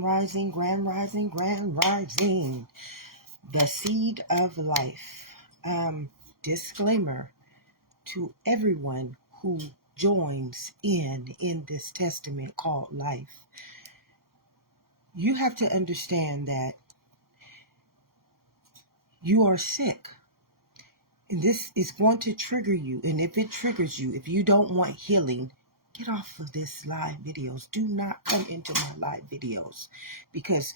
Grand rising, grand rising, grand rising. The seed of life. Disclaimer to everyone who joins in this testament called life. You have to understand that you are sick. And this is going to trigger you. And if it triggers you, if you don't want healing, get off of this live videos. Do not come into my live videos, because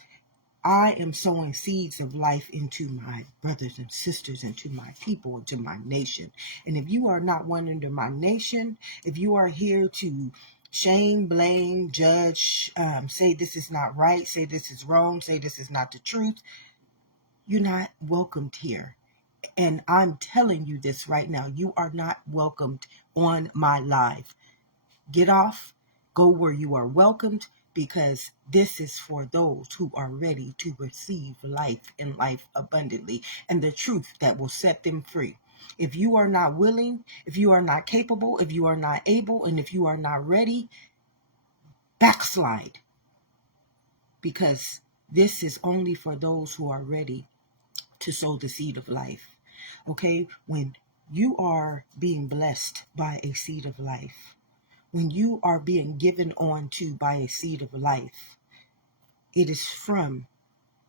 I am sowing seeds of life into my brothers and sisters, into my people, into my nation. And if you are not one under my nation, if you are here to shame, blame, judge, say this is not right, say this is wrong, say this is not the truth, you're not welcomed here. And I'm telling you this right now. You are not welcomed on my live. Get off, go where you are welcomed, because this is for those who are ready to receive life and life abundantly and the truth that will set them free. If you are not willing, if you are not capable, if you are not able, and if you are not ready, backslide, because this is only for those who are ready to sow the seed of life. Okay, when you are being blessed by a seed of life, when you are being given on to by a seed of life, it is from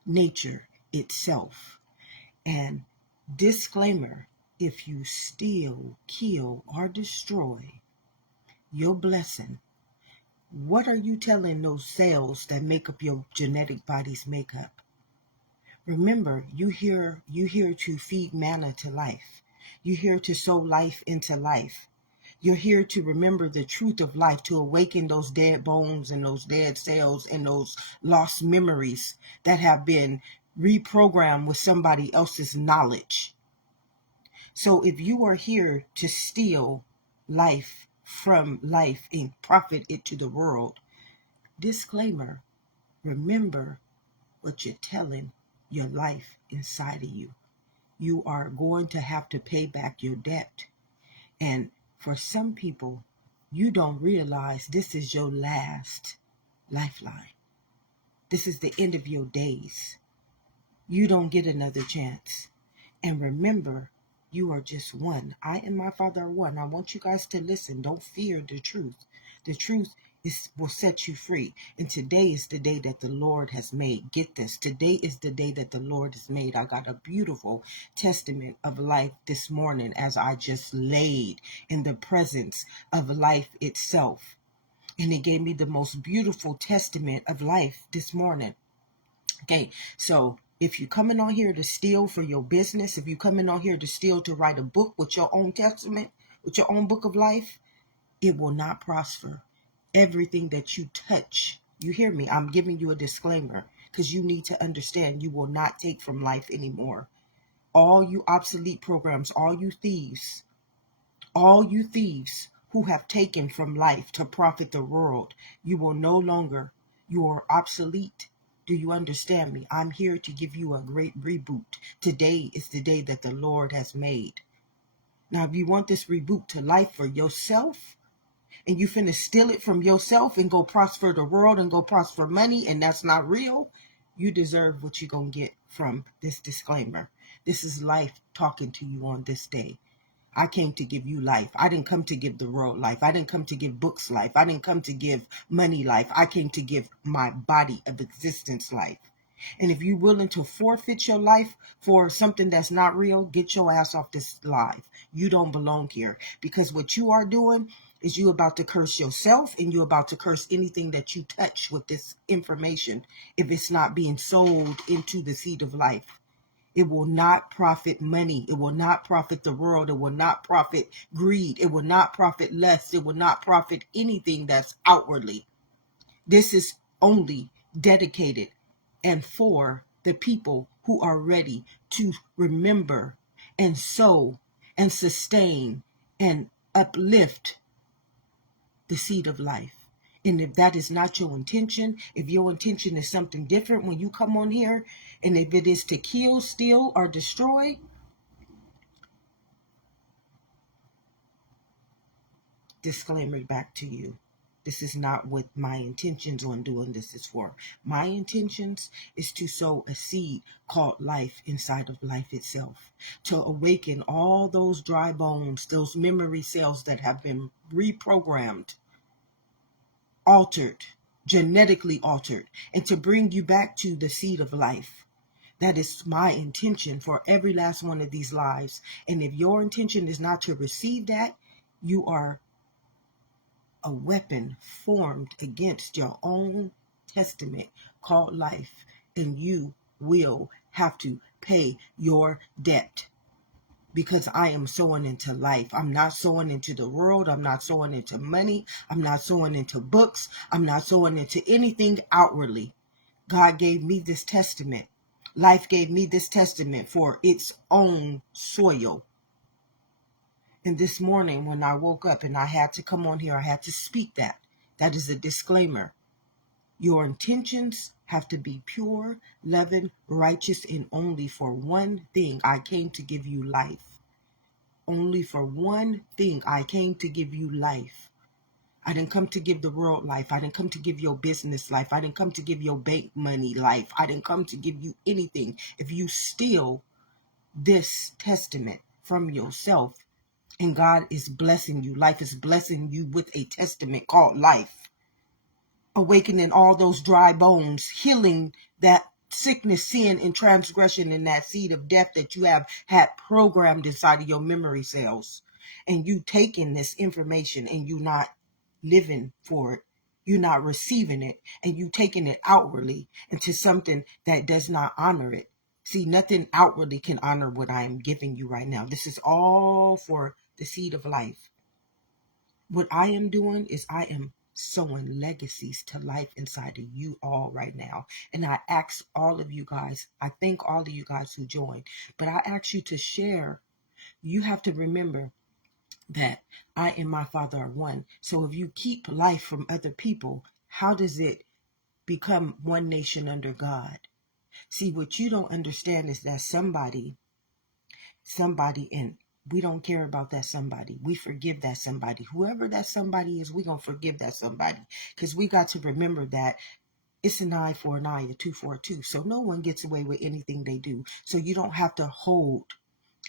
nature itself. And disclaimer, if you steal, kill, or destroy your blessing, what are you telling those cells that make up your genetic body's makeup? Remember, you here to feed manna to life. You're here to sow life into life. You're here to remember the truth of life, to awaken those dead bones and those dead cells and those lost memories that have been reprogrammed with somebody else's knowledge. So if you are here to steal life from life and profit it to the world, disclaimer, remember what you're telling your life inside of you. You are going to have to pay back your debt. And for some people, you don't realize this is your last lifeline. This is the end of your days. You don't get another chance. And remember, you are just one. I and my Father are one. I want you guys to listen. Don't fear the truth. The truth will set you free. And today is the day that the Lord has made. Get this. Today is the day that the Lord has made. I got a beautiful testament of life this morning as I just laid in the presence of life itself. And it gave me the most beautiful testament of life this morning. Okay, so if you're coming on here to steal for your business, if you're coming on here to steal to write a book with your own testament, with your own book of life, it will not prosper. Everything that you touch, you hear me, I'm giving you a disclaimer, because you need to understand you will not take from life anymore. All you obsolete programs, all you thieves who have taken from life to profit the world, you will no longer, you are obsolete. Do you understand me? I'm here to give you a great reboot. Today is the day that the Lord has made. Now, if you want this reboot to life for yourself, and you finna steal it from yourself and go prosper the world and go prosper money, and that's not real, you deserve what you're going to get from this disclaimer. This is life talking to you on this day. I came to give you life. I didn't come to give the world life. I didn't come to give books life. I didn't come to give money life. I came to give my body of existence life. And if you're willing to forfeit your life for something that's not real, get your ass off this live. You don't belong here, because what you are doing is you about to curse yourself, and you about to curse anything that you touch with this information if it's not being sold into the seed of life. It will not profit money. It will not profit the world. It will not profit greed. It will not profit lust. It will not profit anything that's outwardly. This is only dedicated and for the people who are ready to remember and sow and sustain and uplift the seed of life. And if that is not your intention, if your intention is something different when you come on here, and if it is to kill, steal, or destroy, disclaimer back to you. This is not what my intentions on doing this is for. My intentions is to sow a seed called life inside of life itself, to awaken all those dry bones, those memory cells that have been reprogrammed, altered, genetically altered, and to bring you back to the seed of life. That is my intention for every last one of these lives. And if your intention is not to receive that, you are a weapon formed against your own testament called life, and you will have to pay your debt, because I am sowing into life. I'm not sowing into the world. I'm not sowing into money. I'm not sowing into books. I'm not sowing into anything outwardly. God gave me this testament. Life gave me this testament for its own soil. And this morning when I woke up and I had to come on here, I had to speak that. That is a disclaimer. Your intentions have to be pure, loving, righteous, and only for one thing. I came to give you life. Only for one thing. I came to give you life. I didn't come to give the world life. I didn't come to give your business life. I didn't come to give your bank money life. I didn't come to give you anything. If you steal this testament from yourself, and God is blessing you, life is blessing you with a testament called life, awakening all those dry bones, healing that sickness, sin, and transgression, and that seed of death that you have had programmed inside of your memory cells. And you taking this information and you not living for it, you not receiving it, and you taking it outwardly into something that does not honor it. See, nothing outwardly can honor what I am giving you right now. This is all for the seed of life. What I am doing is I am sowing legacies to life inside of you all right now. And I ask all of you guys, I thank all of you guys who joined, but I ask you to share. You have to remember that I and my Father are one. So if you keep life from other people, how does it become one nation under God? See, what you don't understand is that somebody, and we don't care about that somebody. We forgive that somebody. Whoever that somebody is, we're going to forgive that somebody. Because we got to remember that it's an eye for an eye, a tooth for a tooth. So no one gets away with anything they do. So you don't have to hold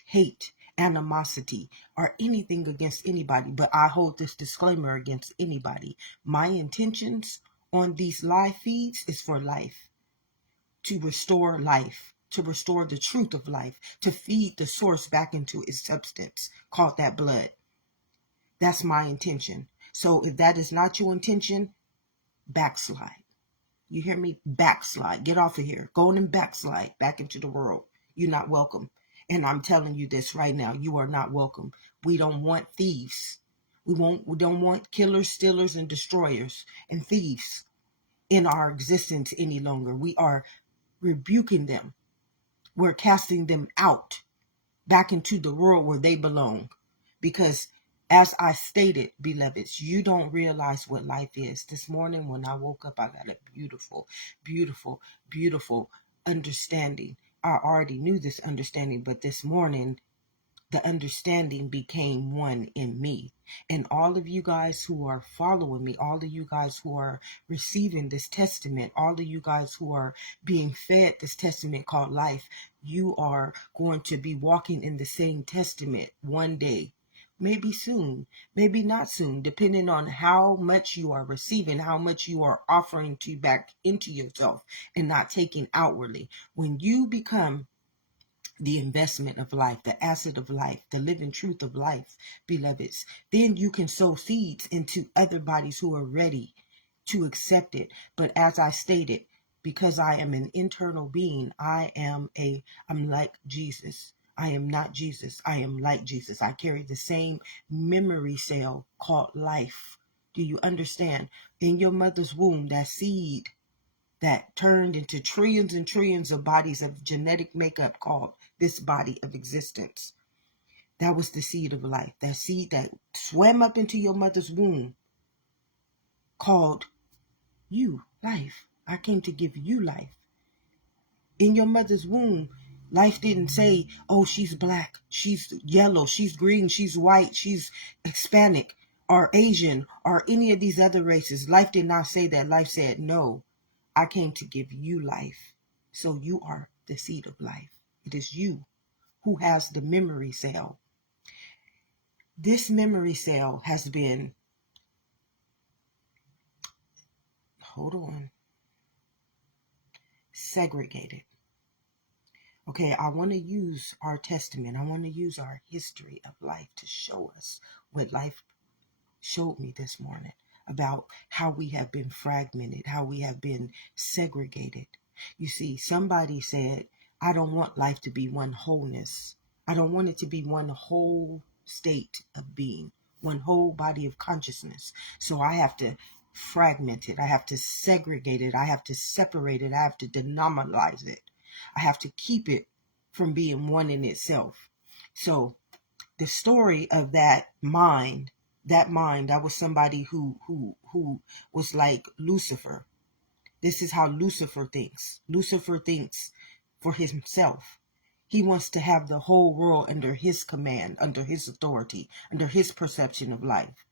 hate, animosity, or anything against anybody. But I hold this disclaimer against anybody. My intentions on these live feeds is for life, to restore life, to restore the truth of life, to feed the source back into its substance, called that blood. That's my intention. So if that is not your intention, backslide. You hear me? Backslide. Get off of here. Go on and backslide back into the world. You're not welcome. And I'm telling you this right now. You are not welcome. We don't want thieves. We don't want killers, stealers, and destroyers and thieves in our existence any longer. We are rebuking them. We're casting them out back into the world where they belong. Because as I stated, beloveds, you don't realize what life is. This morning when I woke up, I got a beautiful, beautiful, beautiful understanding. I already knew this understanding, but this morning the understanding became one in me. And all of you guys who are following me, all of you guys who are receiving this testament, all of you guys who are being fed this testament called life, you are going to be walking in the same testament one day. Maybe soon, maybe not soon, depending on how much you are receiving, how much you are offering to back into yourself and not taking outwardly. When you become the investment of life, the asset of life, the living truth of life, beloveds, then you can sow seeds into other bodies who are ready to accept it. But as I stated, because I am an internal being, I'm like Jesus. I am not Jesus. I am like Jesus. I carry the same memory cell called life. Do you understand? In your mother's womb, that seed that turned into trillions and trillions of bodies of genetic makeup called this body of existence. That was the seed of life. That seed that swam up into your mother's womb called you life. I came to give you life. In your mother's womb, life didn't say, oh, she's black, she's yellow, she's green, she's white, she's Hispanic. or Asian or any of these other races. Life did not say that. Life said, no, I came to give you life. So you are the seed of life. It is you who has the memory cell. This memory cell has been, segregated. Okay, I want to use our testament. I want to use our history of life to show us what life showed me this morning about how we have been fragmented, how we have been segregated. You see, somebody said, I don't want life to be one wholeness. I don't want it to be one whole state of being, one whole body of consciousness. So I have to fragment it. I have to segregate it. I have to separate it. I have to denominalize it. I have to keep it from being one in itself. So the story of that mind, that was somebody who was like Lucifer. This is how Lucifer thinks. Lucifer thinks for himself. He wants to have the whole world under his command, under his authority, under his perception of life.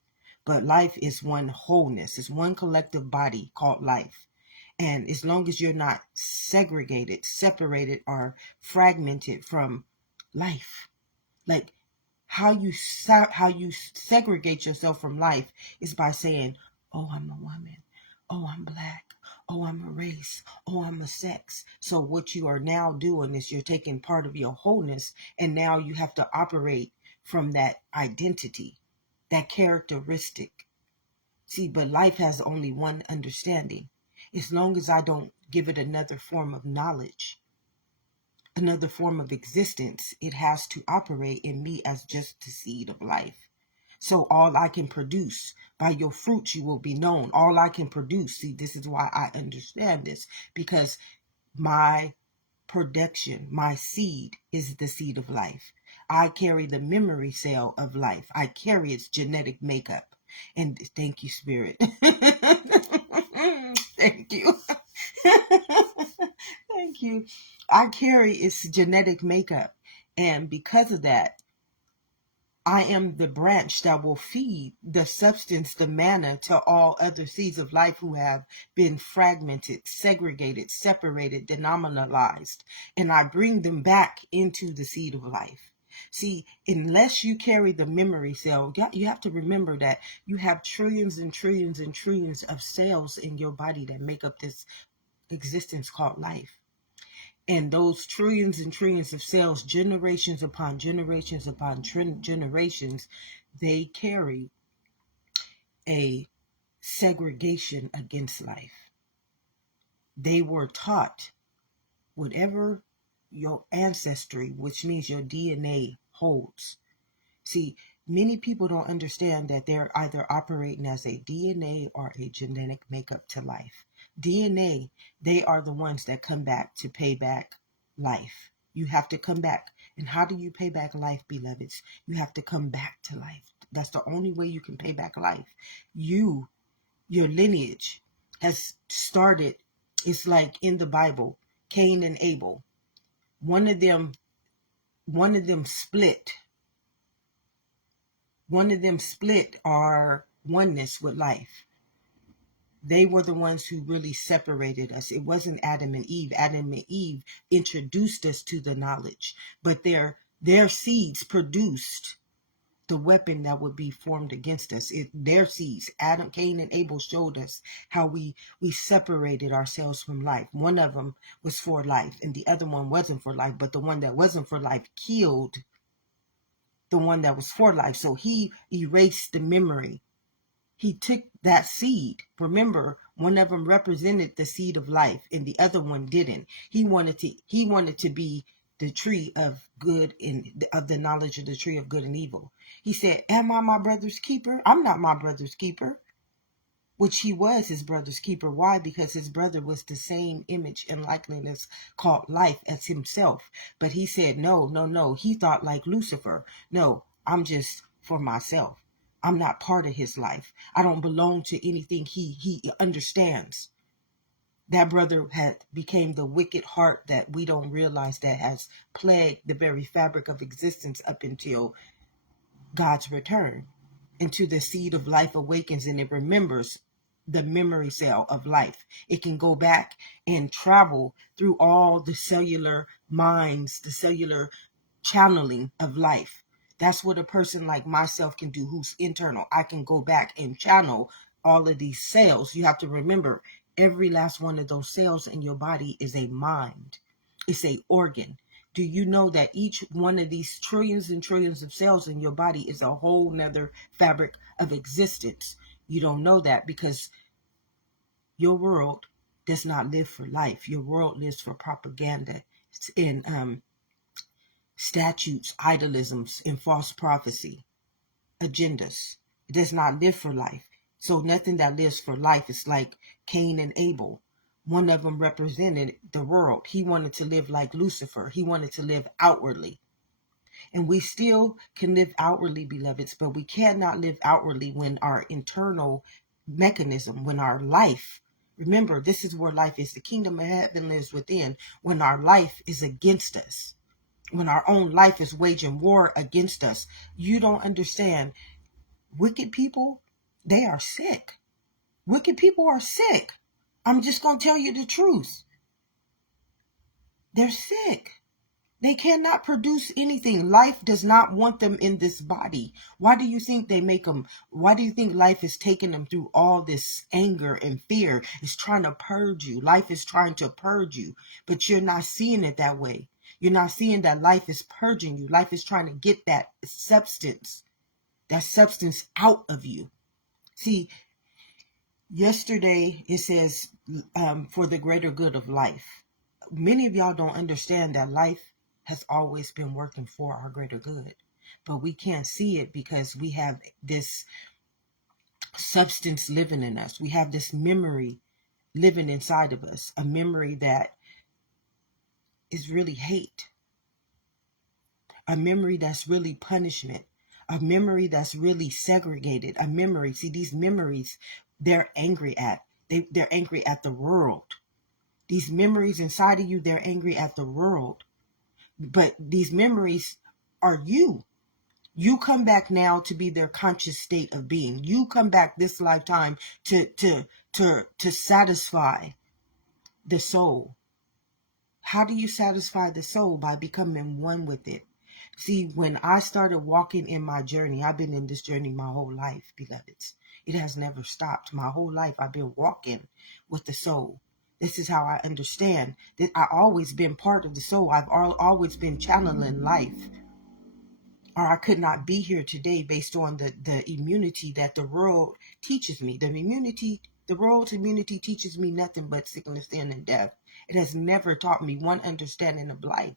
But life is one wholeness. It's one collective body called life. And as long as you're not segregated, separated, or fragmented from life, like how you segregate yourself from life is by saying, oh, I'm a woman, oh, I'm black, oh, I'm a race, oh, I'm a sex. So what you are now doing is you're taking part of your wholeness, and now you have to operate from that identity, that characteristic. See, but life has only one understanding. As long as I don't give it another form of knowledge, another form of existence, it has to operate in me as just the seed of life. So all I can produce, by your fruits you will be known. All I can produce, see, this is why I understand this, because my production, my seed is the seed of life. I carry the memory cell of life. I carry its genetic makeup. And thank you, Spirit. Thank you. Thank you. I carry its genetic makeup. And because of that, I am the branch that will feed the substance, the manna, to all other seeds of life who have been fragmented, segregated, separated, denominalized. And I bring them back into the seed of life. See, unless you carry the memory cell, you have to remember that you have trillions and trillions and trillions of cells in your body that make up this existence called life. And those trillions and trillions of cells, generations upon generations upon generations, they carry a segregation against life. They were taught whatever your ancestry, which means your DNA, holds. See, many people don't understand that they're either operating as a DNA or a genetic makeup to life. DNA, they are the ones that come back to pay back life. You have to come back. And how do you pay back life, beloveds? You have to come back to life. That's the only way you can pay back life. Your lineage has started. It's like in the Bible, Cain and Abel. One of them split. One of them split our oneness with life. They were the ones who really separated us. It wasn't Adam and Eve. Adam and Eve introduced us to the knowledge, but their seeds produced the weapon that would be formed against us. Their seeds, Adam, Cain, and Abel, showed us how we separated ourselves from life. One of them was for life, and the other one wasn't for life. But the one that wasn't for life killed the one that was for life. So he erased the memory. He took that seed. Remember, one of them represented the seed of life and the other one didn't. He wanted to be the tree of good and of the knowledge of the tree of good and evil. He said, am I my brother's keeper? I'm not my brother's keeper. Which he was his brother's keeper. Why? Because his brother was the same image and likeness called life as himself. But he said, no. He thought like Lucifer. No, I'm just for myself. I'm not part of his life. I don't belong to anything he understands. That brother had became the wicked heart that we don't realize that has plagued the very fabric of existence up until God's return. into the seed of life awakens and it remembers the memory cell of life. It can go back and travel through all the cellular minds, the cellular channeling of life. That's what a person like myself can do who's internal. I can go back and channel all of these cells. You have to remember every last one of those cells in your body is a mind. It's a organ. Do you know that each one of these trillions and trillions of cells in your body is a whole nother fabric of existence? You don't know that because your world does not live for life. Your world lives for propaganda and statutes, idolisms, and false prophecy, agendas. It does not live for life. So nothing that lives for life is like Cain and Abel. One of them represented the world. He wanted to live like Lucifer. He wanted to live outwardly. And we still can live outwardly, beloveds, but we cannot live outwardly when our internal mechanism, when our life, remember, this is where life is. The kingdom of heaven lives within. When our life is against us, when our own life is waging war against us, you don't understand. Wicked people, they are sick. Wicked people are sick. I'm just going to tell you the truth. They're sick. They cannot produce anything. Life does not want them in this body. Why do you think they make them? Why do you think life is taking them through all this anger and fear? It's trying to purge you. Life is trying to purge you, but you're not seeing it that way. You're not seeing that life is purging you. Life is trying to get that substance out of you. See, yesterday it says, for the greater good of life. Many of y'all don't understand that life has always been working for our greater good, but we can't see it because we have this substance living in us. We have this memory living inside of us, a memory that is really hate, a memory that's really punishment, a memory that's really segregated, a memory. See, these memories, they're angry at. They're angry at the world. These memories inside of you, they're angry at the world. But these memories are you. You come back now to be their conscious state of being. You come back this lifetime to satisfy the soul. How do you satisfy the soul? By becoming one with it. See, when I started walking in my journey, I've been in this journey my whole life, beloveds. It has never stopped. My whole life I've been walking with the soul. This is how I understand that I've always been part of the soul. I've always been channeling life. Or I could not be here today based on the immunity that the world teaches me. The world's immunity teaches me nothing but sickness, sin, and death. It has never taught me one understanding of life.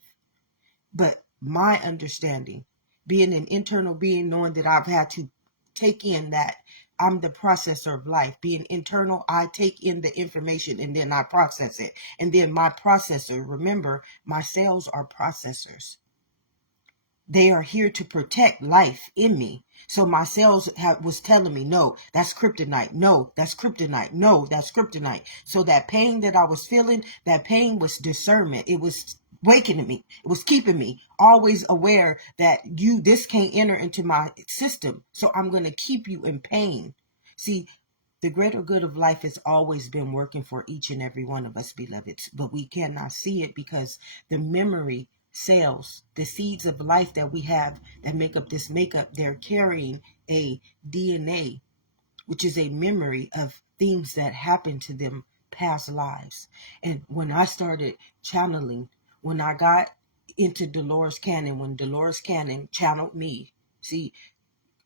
But my understanding, being an internal being, knowing that I've had to take in that I'm the processor of life. Being internal, I take in the information and then I process it. And then my processor, remember, my cells are processors. They are here to protect life in me. So my cells was telling me, no, that's kryptonite. No, that's kryptonite. No, that's kryptonite. So that pain that I was feeling, that pain was discernment. It was wakening me. It was keeping me always aware that this can't enter into my system. So I'm going to keep you in pain. See, the greater good of life has always been working for each and every one of us, beloveds, but we cannot see it because the memory cells, the seeds of life that we have that make up this makeup, they're carrying a DNA, which is a memory of things that happened to them past lives. And when I started channeling, when I got into Dolores Cannon, when Dolores Cannon channeled me, see,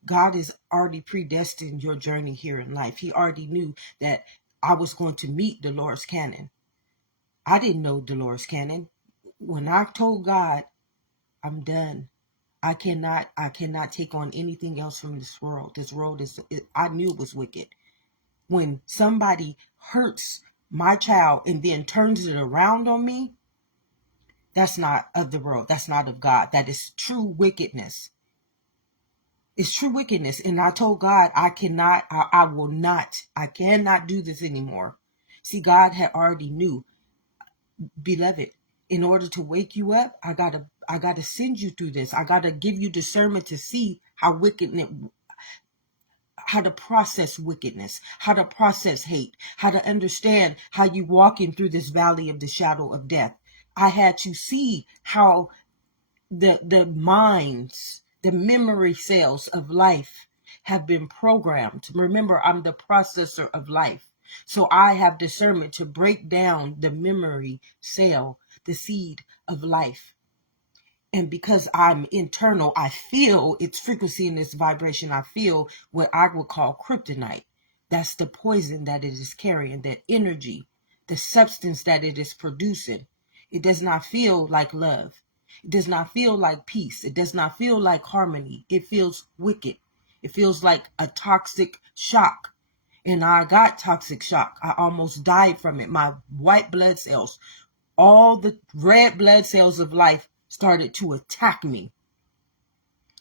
God has already predestined your journey here in life. He already knew that I was going to meet Dolores Cannon. I didn't know Dolores Cannon. When I told God, I'm done. I cannot take on anything else from this world. This world I knew it was wicked. When somebody hurts my child and then turns it around on me, that's not of the world. That's not of God. That is true wickedness. It's true wickedness. And I told God, I cannot do this anymore. See, God had already knew, beloved, in order to wake you up, I gotta send you through this. I gotta give you discernment to see how wicked how to process wickedness, how to process hate, how to understand how you walking through this valley of the shadow of death. I had to see how the minds, the memory cells of life have been programmed. Remember, I'm the processor of life. So I have discernment to break down the memory cell, the seed of life. And because I'm internal, I feel its frequency and its vibration. I feel what I would call kryptonite. That's the poison that it is carrying, the energy, the substance that it is producing. It does not feel like love. It does not feel like peace. It does not feel like harmony. It feels wicked. It feels like a toxic shock. And I got toxic shock. I almost died from it. My white blood cells, all the red blood cells of life started to attack me.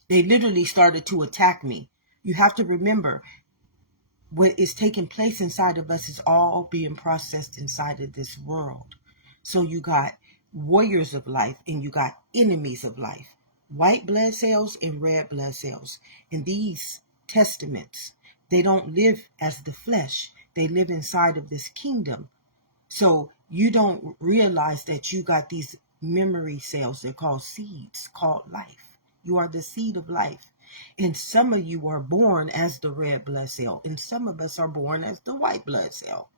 They literally started to attack me. You have to remember, what is taking place inside of us is all being processed inside of this world. So you got warriors of life and you got enemies of life. White blood cells and red blood cells. And these testaments, they don't live as the flesh. They live inside of this kingdom. So you don't realize that you got these memory cells. They're called seeds, called life. You are the seed of life. And some of you are born as the red blood cell, and some of us are born as the white blood cell.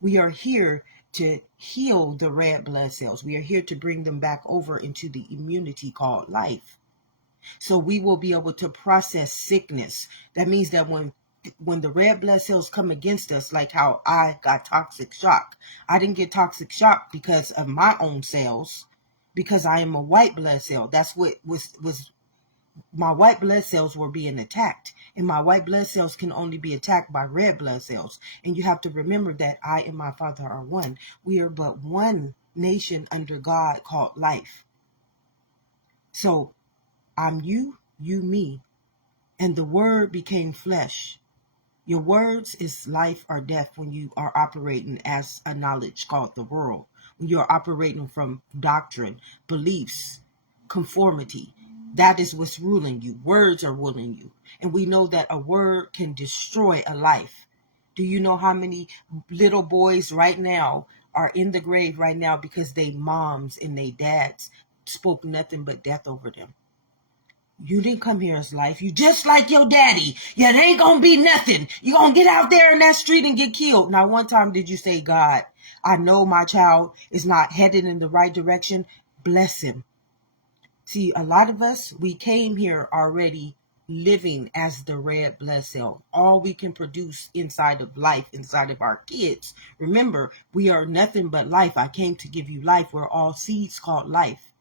We are here to heal the red blood cells. We are here to bring them back over into the immunity called life. So we will be able to process sickness. That means that when the red blood cells come against us, like how I got toxic shock, I didn't get toxic shock because of my own cells, because I am a white blood cell. That's what was my white blood cells were being attacked, and my white blood cells can only be attacked by red blood cells. And you have to remember that I and my Father are one. We are but one nation under God called life. So I'm you, you me, and the word became flesh. Your words is life or death when you are operating as a knowledge called the world. When you're operating from doctrine, beliefs, conformity. That is what's ruling you. Words are ruling you. And we know that a word can destroy a life. Do you know how many little boys right now are in the grave right now because they moms and they dads spoke nothing but death over them? You didn't come here as life. You just like your daddy. Yeah, there ain't gonna be nothing. You're gonna get out there in that street and get killed. Now, one time did you say, God, I know my child is not headed in the right direction. Bless him. See, a lot of us, we came here already living as the red blood cell. All we can produce inside of life, inside of our kids. Remember, we are nothing but life. I came to give you life. We're all seeds called life.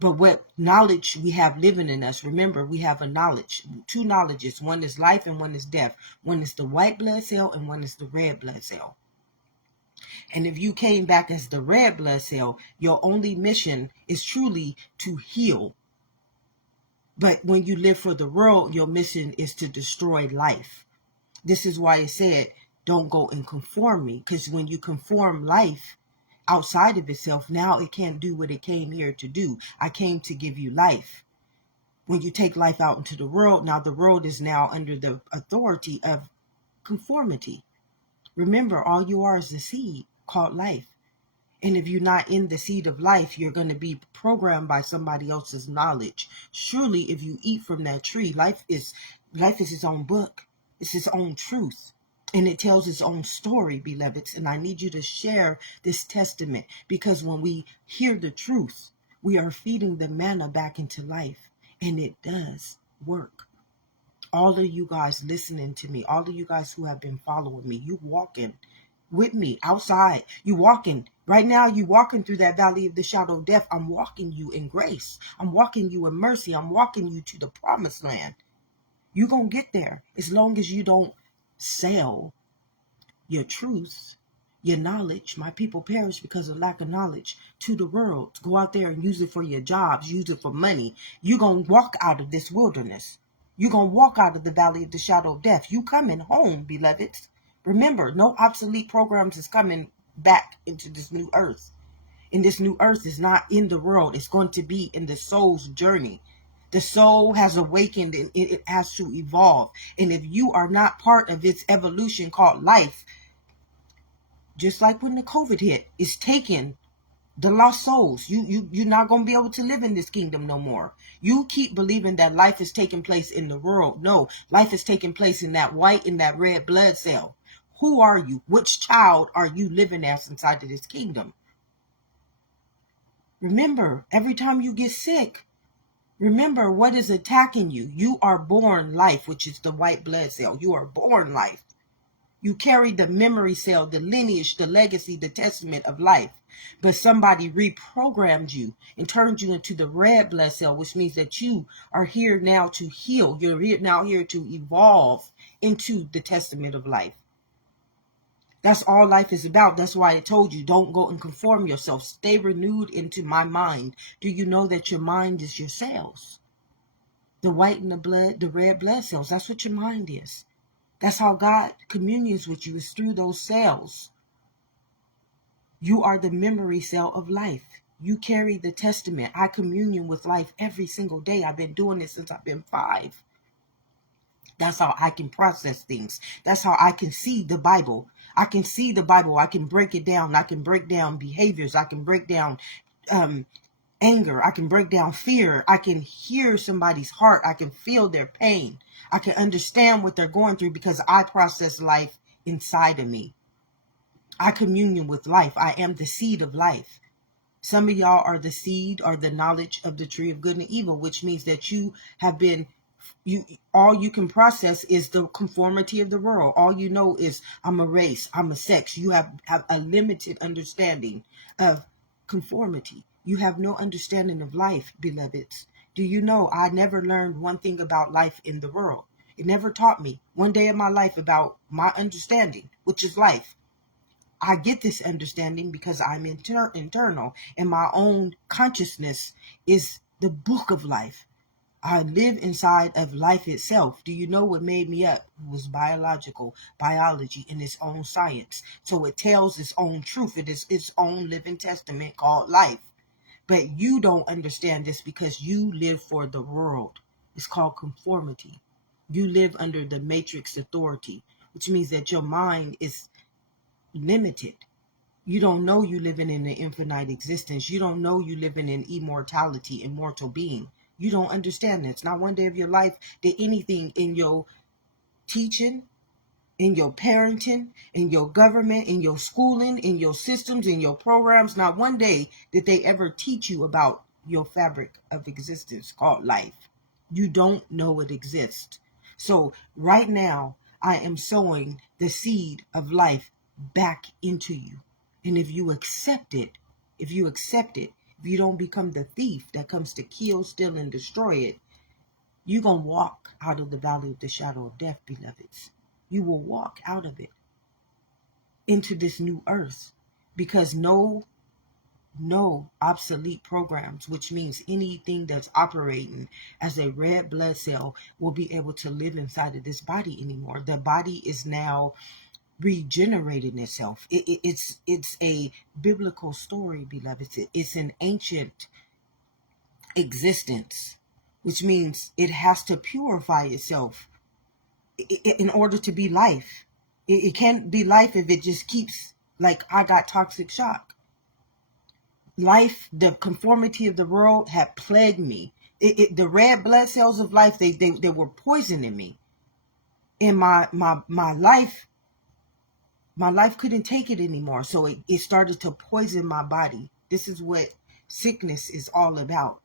But what knowledge we have living in us, remember, we have a knowledge, two knowledges. One is life and one is death. One is the white blood cell and one is the red blood cell. And if you came back as the red blood cell, your only mission is truly to heal. But when you live for the world, your mission is to destroy life. This is why it said, don't go and conform me. Because when you conform life outside of itself, now it can't do what it came here to do. I came to give you life. When you take life out into the world, now the world is now under the authority of conformity. Remember, all you are is a seed called life. And if you're not in the seed of life, you're going to be programmed by somebody else's knowledge. Surely, if you eat from that tree, life is its own book. It's its own truth. And it tells its own story, beloveds. And I need you to share this testament, because when we hear the truth, we are feeding the manna back into life. And it does work. All of you guys listening to me, all of you guys who have been following me, you walking with me outside. You walking. Right now, you walking through that valley of the shadow of death. I'm walking you in grace. I'm walking you in mercy. I'm walking you to the promised land. You're going to get there as long as you don't sell your truth, your knowledge. My people perish because of lack of knowledge to the world. Go out there and use it for your jobs. Use it for money. You're going to walk out of this wilderness. You're going to walk out of the valley of the shadow of death. You coming home, beloveds. Remember, no obsolete programs is coming back into this new earth. And this new earth is not in the world. It's going to be in the soul's journey. The soul has awakened and it has to evolve. And if you are not part of its evolution called life, just like when the COVID hit, it's taken the lost souls. You're not going to be able to live in this kingdom no more. You keep believing that life is taking place in the world. No, life is taking place in that white and that red blood cell. Who are you? Which child are you living as inside of this kingdom? Remember, every time you get sick, remember what is attacking you. You are born life, which is the white blood cell. You are born life. You carry the memory cell, the lineage, the legacy, the testament of life. But somebody reprogrammed you and turned you into the red blood cell, which means that you are here now to heal. You're here to evolve into the testament of life. That's all life is about. That's why I told you, don't go and conform yourself. Stay renewed into my mind. Do you know that your mind is your cells? The white and the red blood cells. That's what your mind is. That's how God communions with you, is through those cells. You are the memory cell of life. You carry the testament. I communion with life every single day. I've been doing this since I've been 5. That's how I can process things. That's how I can see the Bible. I can see the Bible. I can break it down. I can break down behaviors. I can break down anger. I can break down fear. I can hear somebody's heart. I can feel their pain. I can understand what they're going through because I process life inside of me. I communion with life. I am the seed of life. Some of y'all are the seed or the knowledge of the tree of good and evil, which means that you have been, all you can process is the conformity of the world. All you know is I'm a race, I'm a sex. You have a limited understanding of conformity. You have no understanding of life, beloveds. Do you know I never learned one thing about life in the world? It never taught me one day of my life about my understanding, which is life. I get this understanding because I'm internal, and my own consciousness is the book of life. I live inside of life itself. Do you know what made me up? It was biology in its own science. So it tells its own truth. It is its own living testament called life. But you don't understand this because you live for the world. It's called conformity. You live under the matrix authority, which means that your mind is limited. You don't know you living in an infinite existence. You don't know you living in immortality, immortal being. You don't understand this. Not one day of your life did anything in your teaching, in your parenting, in your government, in your schooling, in your systems, in your programs, not one day did they ever teach you about your fabric of existence called life. You don't know it exists. So right now, I am sowing the seed of life back into you. And if you accept it, if you don't become the thief that comes to kill, steal, and destroy it, you're going to walk out of the valley of the shadow of death, beloveds. You will walk out of it into this new earth, because no obsolete programs, which means anything that's operating as a red blood cell, will be able to live inside of this body anymore. The body is now regenerating itself. It's a biblical story, beloved. It's an ancient existence, which means it has to purify itself in order to be life. It can't be life if it just keeps, like, I got toxic shock. Life, the conformity of the world had plagued me. The red blood cells of life, they were poisoning me. And my life couldn't take it anymore. So it started to poison my body. This is what sickness is all about.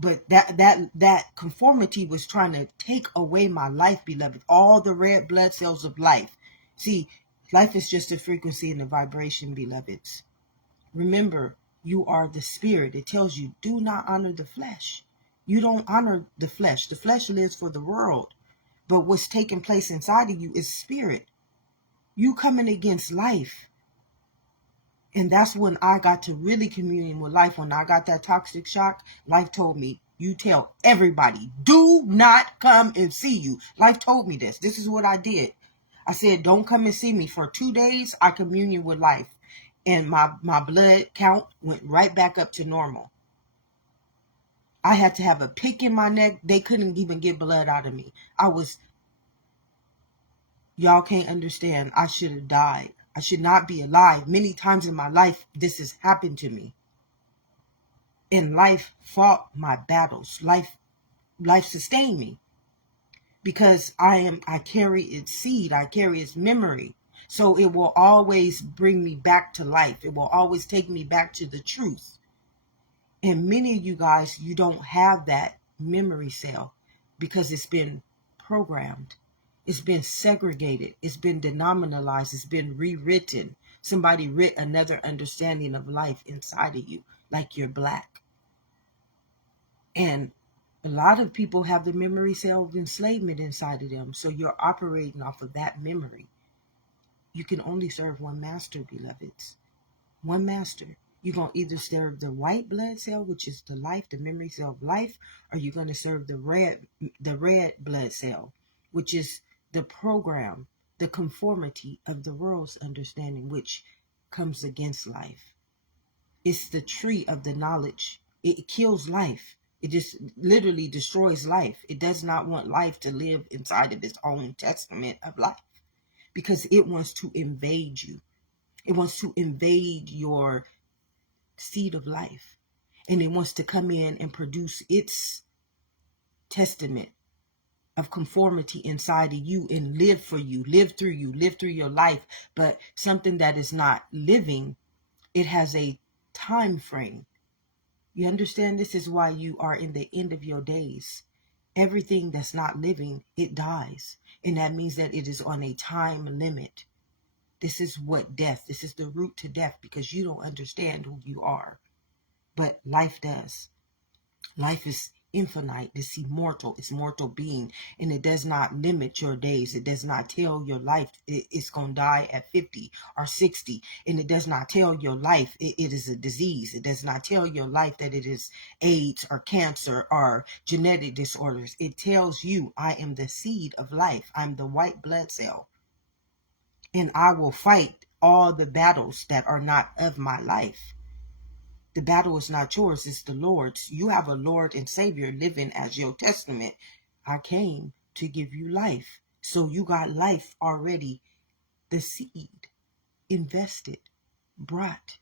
But that conformity was trying to take away my life, beloved. All the red blood cells of life. See, life is just a frequency and a vibration, beloveds. Remember, you are the spirit. It tells you, do not honor the flesh. You don't honor the flesh. The flesh lives for the world. But what's taking place inside of you is spirit. You coming against life. And that's when I got to really communion with life. When I got that toxic shock, life told me, you tell everybody, do not come and see you. Life told me this. This is what I did. I said, don't come and see me. For 2 days, I communion with life. And my blood count went right back up to normal. I had to have a pick in my neck. They couldn't even get blood out of me. Y'all can't understand. I should have died. I should not be alive. Many times in my life, this has happened to me. And life fought my battles. Life sustained me because I carry its seed. I carry its memory. So it will always bring me back to life. It will always take me back to the truth. And many of you guys, you don't have that memory cell because it's been programmed. It's been segregated. It's been denominalized. It's been rewritten. Somebody writ another understanding of life inside of you, like you're black. And a lot of people have the memory cell of enslavement inside of them. So you're operating off of that memory. You can only serve one master, beloveds. One master. You're going to either serve the white blood cell, which is the life, the memory cell of life, or you're going to serve the red blood cell, which is the program, the conformity of the world's understanding, which comes against life. It's the tree of the knowledge. It kills life. It just literally destroys life. It does not want life to live inside of its own testament of life because it wants to invade you. It wants to invade your seed of life. And it wants to come in and produce its testament of conformity inside of you and live for you, live through you, live through your life. But something that is not living, it has a time frame. You understand? This is why you are in the end of your days. Everything that's not living, it dies. And that means that it is on a time limit. This is what death, this is the root to death because you don't understand who you are. But life does. Life is infinite. It's immortal. It's mortal being. And it does not limit your days. It does not tell your life it's going to die at 50 or 60. And it does not tell your life it is a disease. It does not tell your life that it is AIDS or cancer or genetic disorders. It tells you, I am the seed of life. I'm the white blood cell. And I will fight all the battles that are not of my life. The battle is not yours, it's the Lord's. You have a Lord and Savior living as your testament. I came to give you life. So you got life already. The seed invested, brought.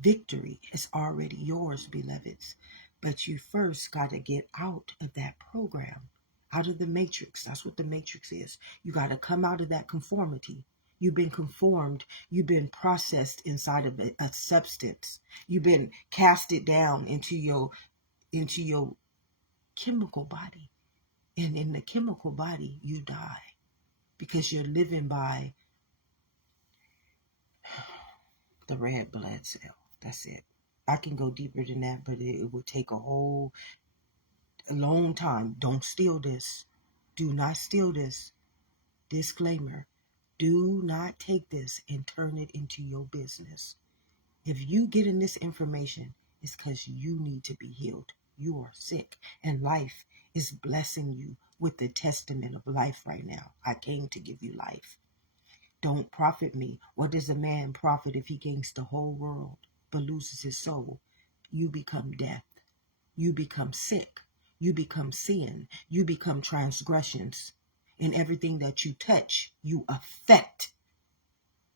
Victory is already yours, beloveds. But you first got to get out of that program, out of the matrix. That's what the matrix is. You got to come out of that conformity. You've been conformed. You've been processed inside of a substance. You've been casted down into your chemical body. And in the chemical body, you die because you're living by the red blood cell. That's it. I can go deeper than that, but it would take a long time. Don't steal this. Do not steal this. Disclaimer. Do not take this and turn it into your business. If you get in this information, it's because you need to be healed. You are sick, and life is blessing you with the testament of life right now. I came to give you life. Don't profit me. What does a man profit if he gains the whole world but loses his soul? You become death. You become sick. You become sin. You become transgressions. And everything that you touch, you affect.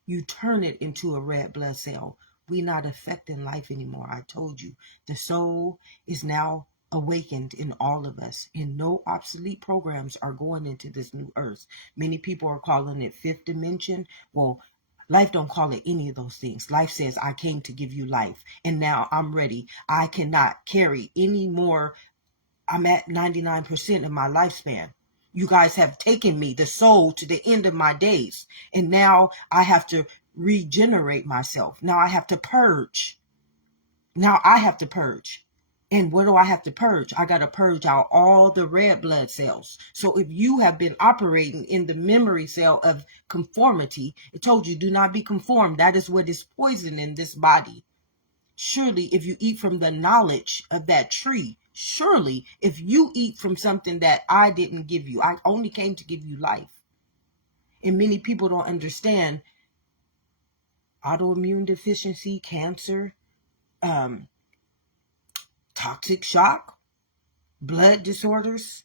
You turn it into a red blood cell. We're not affecting life anymore. I told you. The soul is now awakened in all of us. And no obsolete programs are going into this new earth. Many people are calling it fifth dimension. Well, life don't call it any of those things. Life says, I came to give you life. And now I'm ready. I cannot carry any more. I'm at 99% of my lifespan. You guys have taken me, the soul, to the end of my days. And now I have to regenerate myself. Now I have to purge. Now I have to purge. And what do I have to purge? I got to purge out all the red blood cells. So if you have been operating in the memory cell of conformity, it told you, do not be conformed. That is what is poison in this body. Surely, if you eat from the knowledge of that tree, surely, if you eat from something that I didn't give you, I only came to give you life. And many people don't understand autoimmune deficiency, cancer, toxic shock. blood disorders,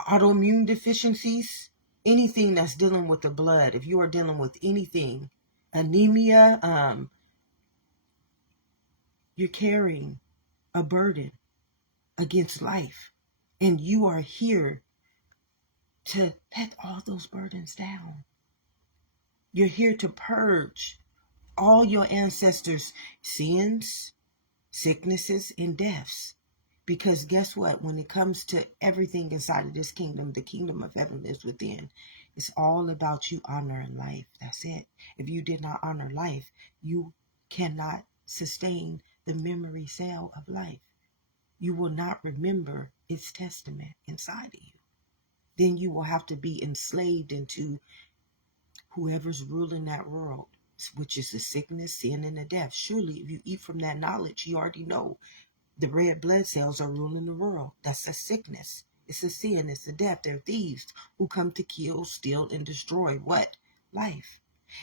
autoimmune deficiencies, anything that's dealing with the blood. If you are dealing with anything, anemia, you're carrying a burden against life. And you are here to let all those burdens down. You're here to purge all your ancestors' sins, sicknesses, and deaths. Because guess what? When it comes to everything inside of this kingdom, the kingdom of heaven lives within. It's all about you honoring life. That's it. If you did not honor life, you cannot sustain the memory cell of life. You will not remember its testament inside of you. Then you will have to be enslaved into whoever's ruling that world, which is the sickness, sin, and the death. Surely, if you eat from that knowledge, you already know the red blood cells are ruling the world. That's a sickness. It's a sin. It's a death. They're thieves who come to kill, steal, and destroy what? Life.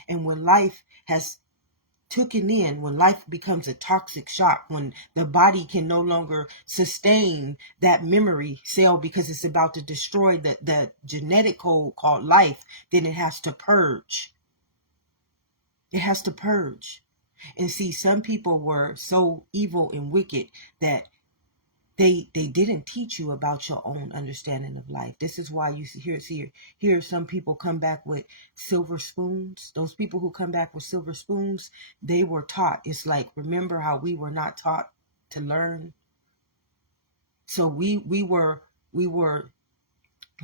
And when life has taken in, when life becomes a toxic shock, when the body can no longer sustain that memory cell because it's about to destroy the genetic code called life, then it has to purge. It has to purge. And see, some people were so evil and wicked that they didn't teach you about your own understanding of life. This is why you hear some people come back with silver spoons. Those people who come back with silver spoons, they were taught. It's like, remember how we were not taught to learn? So we were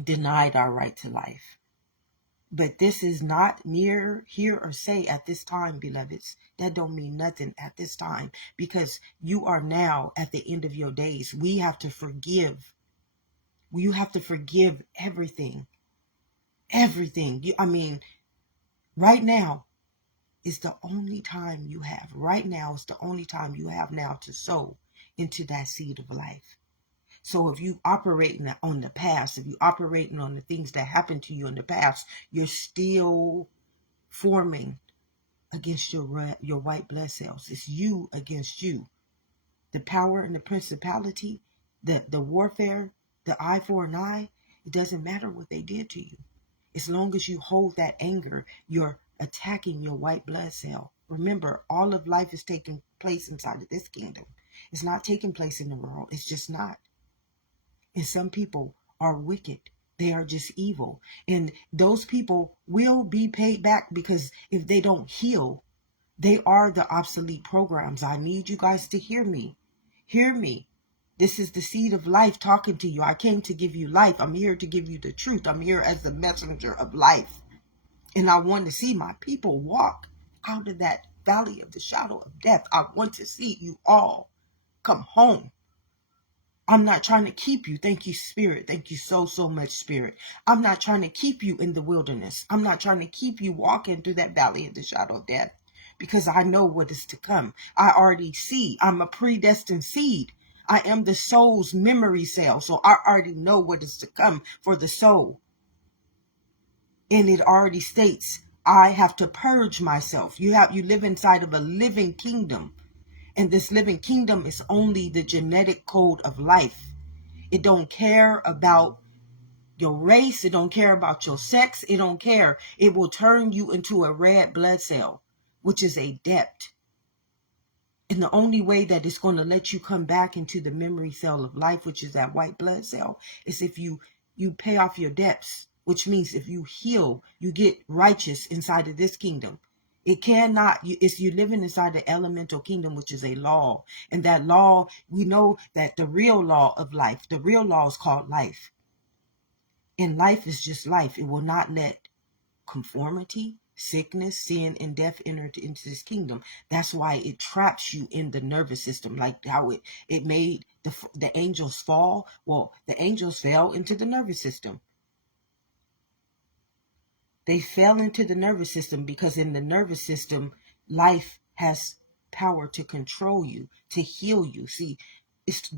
denied our right to life. But this is not near, hear, or say at this time, beloveds. That don't mean nothing at this time, because you are now at the end of your days. We have to forgive. You have to forgive everything. Everything. Right now is the only time you have. Right now is the only time you have now to sow into that seed of life. So if you operating on the past, if you operating on the things that happened to you in the past, you're still forming against your white blood cells. It's you against you. The power and the principality, the warfare, the eye for an eye, it doesn't matter what they did to you. As long as you hold that anger, you're attacking your white blood cell. Remember, all of life is taking place inside of this kingdom. It's not taking place in the world. It's just not. And some people are wicked. They are just evil. And those people will be paid back, because if they don't heal, they are the obsolete programs. I need you guys to hear me. Hear me. This is the seed of life talking to you. I came to give you life. I'm here to give you the truth. I'm here as the messenger of life. And I want to see my people walk out of that valley of the shadow of death. I want to see you all come home. I'm not trying to keep you. Thank you, Spirit. Thank you so much, Spirit. I'm not trying to keep you in the wilderness. I'm not trying to keep you walking through that valley of the shadow of death, because I know what is to come. I already see. I'm a predestined seed. I am the soul's memory cell. So I already know what is to come for the soul. And it already states, I have to purge myself. You live inside of a living kingdom. And this living kingdom is only the genetic code of life. It don't care about your race. It don't care about your sex. It don't care. It will turn you into a red blood cell, which is a debt. And the only way that it's going to let you come back into the memory cell of life, which is that white blood cell, is if you pay off your debts, which means if you heal, you get righteous inside of this kingdom. It cannot, it's you living inside the elemental kingdom, which is a law. And that law, we know that the real law of life, the real law is called life. And life is just life. It will not let conformity, sickness, sin, and death enter into this kingdom. That's why it traps you in the nervous system, like how it made the angels fall. Well, the angels fell into the nervous system. They fell into the nervous system because in the nervous system, life has power to control you, to heal you. See,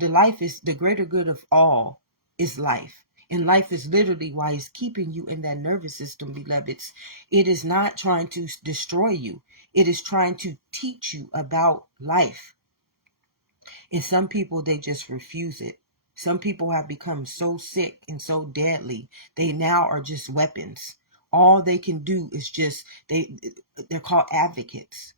life is the greater good of all is life. And life is literally why it's keeping you in that nervous system, beloveds. It is not trying to destroy you. It is trying to teach you about life. And some people, they just refuse it. Some people have become so sick and so deadly. They now are just weapons. All they can do is just, they're called advocates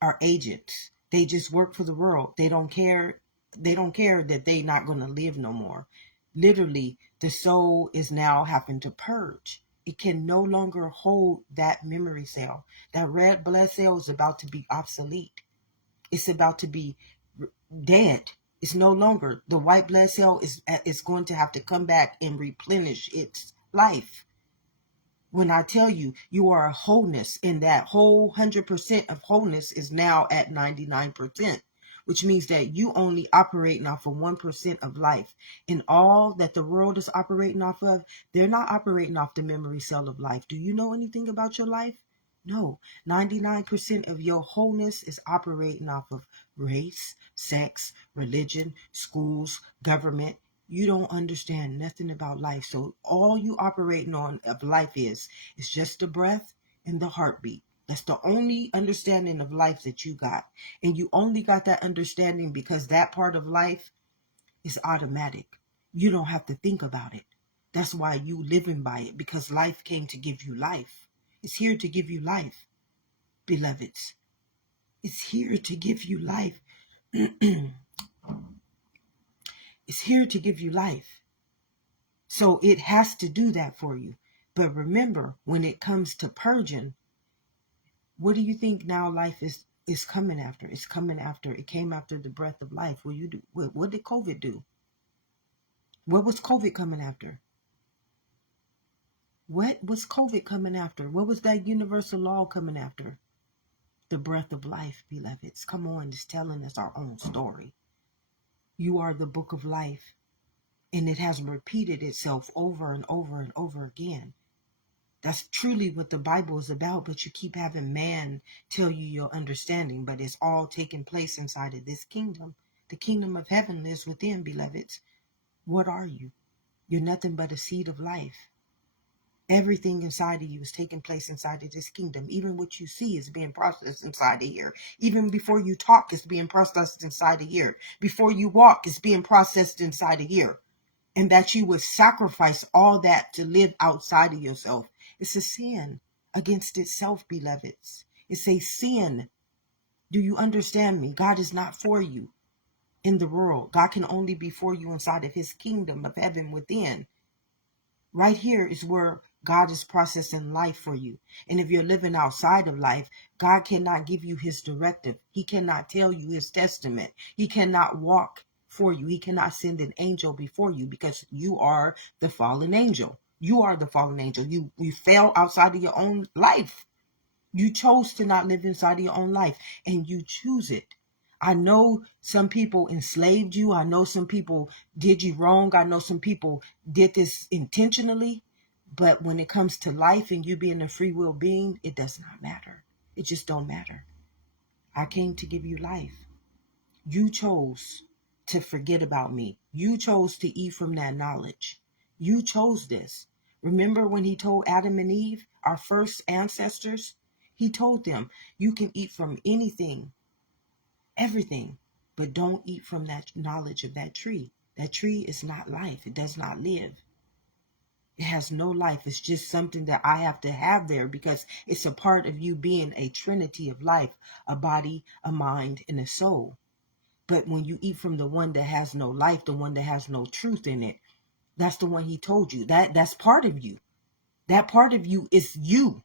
or agents. They just work for the world. They don't care. They don't care that they're not going to live no more. Literally, the soul is now having to purge. It can no longer hold that memory cell. That red blood cell is about to be obsolete. It's about to be dead. It's no longer. The white blood cell is going to have to come back and replenish its life. When I tell you, you are a wholeness, and that whole 100% of wholeness is now at 99%, which means that you only operating off of 1% of life. And all that the world is operating off of, they're not operating off the memory cell of life. Do you know anything about your life? No. 99% of your wholeness is operating off of race, sex, religion, schools, government. You don't understand nothing about life. So all you operating on of life is just the breath and the heartbeat. That's the only understanding of life that you got. And you only got that understanding because that part of life is automatic. You don't have to think about it. That's why you living by it, because life came to give you life. It's here to give you life, beloveds. It's here to give you life. It's here to give you life. So it has to do that for you. But remember, when it comes to purging, what do you think now life is coming after? It's coming after, it came after the breath of life. What did COVID do? What was COVID coming after? What was COVID coming after? What was that universal law coming after? The breath of life, beloveds. Come on, it's telling us our own story. You are the book of life. And it has repeated itself over and over and over again. That's truly what the Bible is about, but you keep having man tell you your understanding, but it's all taking place inside of this kingdom. The kingdom of heaven lives within, beloveds. What are you? You're nothing but a seed of life. Everything inside of you is taking place inside of this kingdom. Even what you see is being processed inside of here. Even before you talk, it's being processed inside of here. Before you walk, it's being processed inside of here. And that you would sacrifice all that to live outside of yourself. It's a sin against itself, beloveds. It's a sin. Do you understand me? God is not for you in the world. God can only be for you inside of his kingdom of heaven within. Right here is where God is processing life for you. And if you're living outside of life, God cannot give you his directive. He cannot tell you his testament. He cannot walk for you. He cannot send an angel before you because you are the fallen angel. You are the fallen angel. You fell outside of your own life. You chose to not live inside of your own life, and you choose it. I know some people enslaved you. I know some people did you wrong. I know some people did this intentionally. But when it comes to life and you being a free will being, it does not matter. It just don't matter. I came to give you life. You chose to forget about me. You chose to eat from that knowledge. You chose this. Remember when he told Adam and Eve, our first ancestors? He told them, you can eat from anything, everything, but don't eat from that knowledge of that tree. That tree is not life. It does not live. It has no life. It's just something that I have to have there because it's a part of you being a trinity of life, a body, a mind, and a soul. But when you eat from the one that has no life, the one that has no truth in it, that's the one he told you. That's part of you. That part of you is you.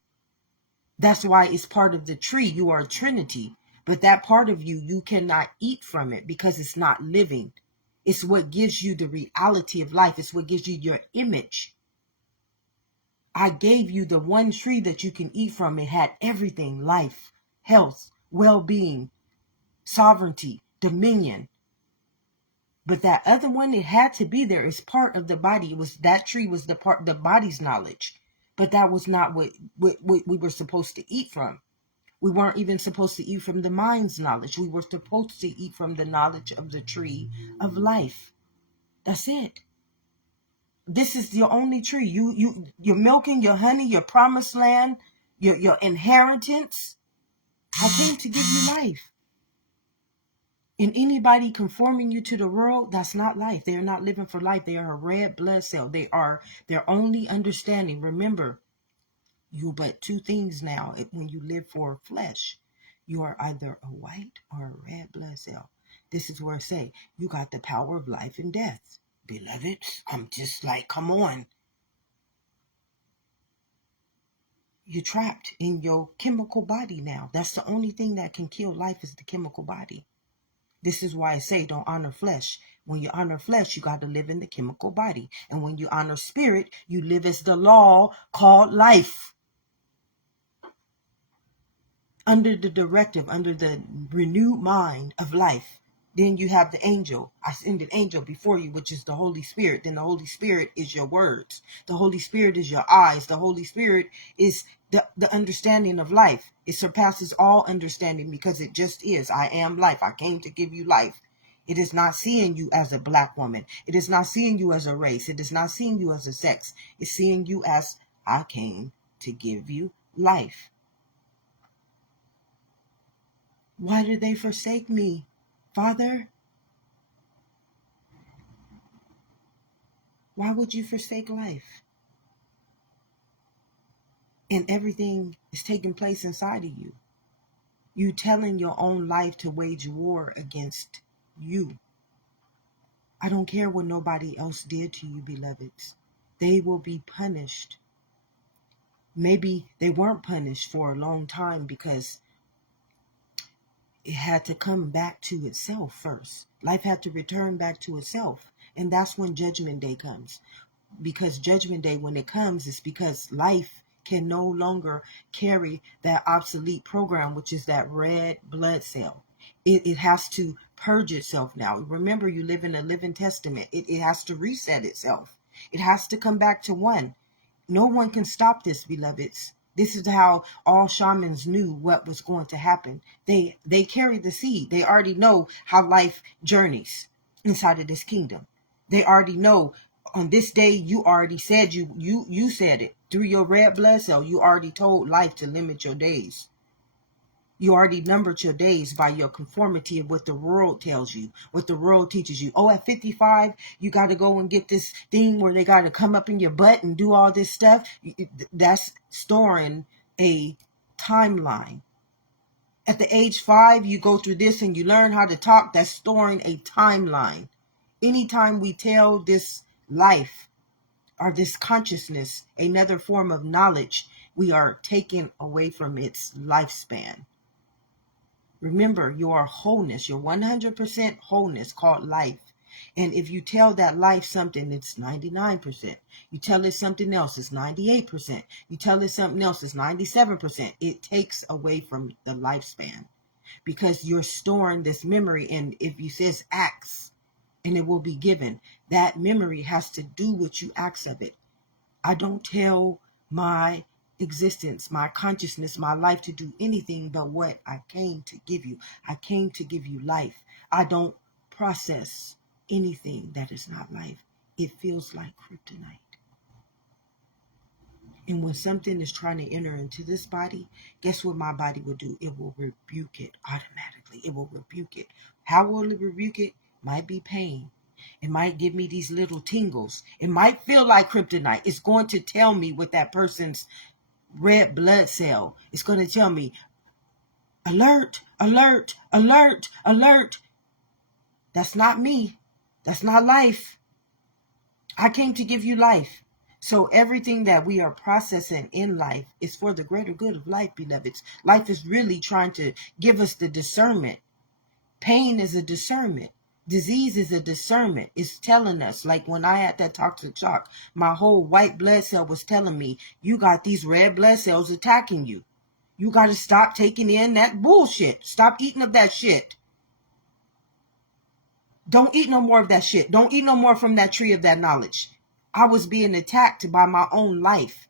That's why it's part of the tree. You are a trinity. But that part of you, you cannot eat from it because it's not living. It's what gives you the reality of life. It's what gives you your image. I gave you the one tree that you can eat from. It had everything: life, health, well-being, sovereignty, dominion. But that other one, it had to be there. It's part of the body. It was, that tree was the body's knowledge. But that was not what we were supposed to eat from. We weren't even supposed to eat from the mind's knowledge. We were supposed to eat from the knowledge of the tree of life. That's it. This is your only tree. You're milking your honey, your promised land, your inheritance. I came to give you life. And anybody conforming you to the world, that's not life. They are not living for life. They are a red blood cell. They are their only understanding. Remember, you but two things now when you live for flesh. You are either a white or a red blood cell. This is where I say you got the power of life and death. Beloved, I'm just like, come on. You're trapped in your chemical body now. That's the only thing that can kill life is the chemical body. This is why I say don't honor flesh. When you honor flesh, you got to live in the chemical body. And when you honor spirit, you live as the law called life. Under the directive, under the renewed mind of life. Then you have the angel. I send an angel before you, which is the Holy Spirit. Then the Holy Spirit is your words. The Holy Spirit is your eyes. The Holy Spirit is the understanding of life. It surpasses all understanding because it just is. I am life. I came to give you life. It is not seeing you as a black woman. It is not seeing you as a race. It is not seeing you as a sex. It's seeing you as I came to give you life. Why did they forsake me, Father? Why would you forsake life? And everything is taking place inside of you. You telling your own life to wage war against you. I don't care what nobody else did to you, beloveds. They will be punished. Maybe they weren't punished for a long time because it had to come back to itself first. Life had to return back to itself. And that's when Judgment Day comes. Because Judgment Day, when it comes, is because life can no longer carry that obsolete program, which is that red blood cell. It has to purge itself now. Remember, you live in a living testament. It has to reset itself. It has to come back to one. No one can stop this, beloveds. This is how all shamans knew what was going to happen. They carry the seed. They already know how life journeys inside of this kingdom. They already know on this day you already said you said it. Through your red blood cell, you already told life to limit your days. You already numbered your days by your conformity of what the world tells you, what the world teaches you. Oh, at 55, you got to go and get this thing where they got to come up in your butt and do all this stuff. That's storing a timeline. At the age 5, you go through this and you learn how to talk. That's storing a timeline. Anytime we tell this life or this consciousness another form of knowledge, we are taking away from its lifespan. Remember, your wholeness, your 100% wholeness called life. And if you tell that life something, it's 99%. You tell it something else, it's 98%. You tell it something else, it's 97%. It takes away from the lifespan because you're storing this memory. And if you says acts and it will be given, that memory has to do what you ask of it. I don't tell my existence, my consciousness, my life to do anything but what I came to give you. I came to give you life. I don't process anything that is not life. It feels like kryptonite. And when something is trying to enter into this body, guess what my body will do? It will rebuke it automatically. It will rebuke it. How will it rebuke it? Might be pain. It might give me these little tingles. It might feel like kryptonite. It's going to tell me with that person's red blood cell. It's going to tell me, alert, alert, alert, alert. That's not me. That's not life. I came to give you life. So everything that we are processing in life is for the greater good of life, beloveds. Life is really trying to give us the discernment. Pain is a discernment. Disease is a discernment. It's telling us, like when I had that toxic shock, my whole white blood cell was telling me, you got these red blood cells attacking you. You got to stop taking in that bullshit. Stop eating of that shit. Don't eat no more of that shit. Don't eat no more from that tree of that knowledge. I was being attacked by my own life.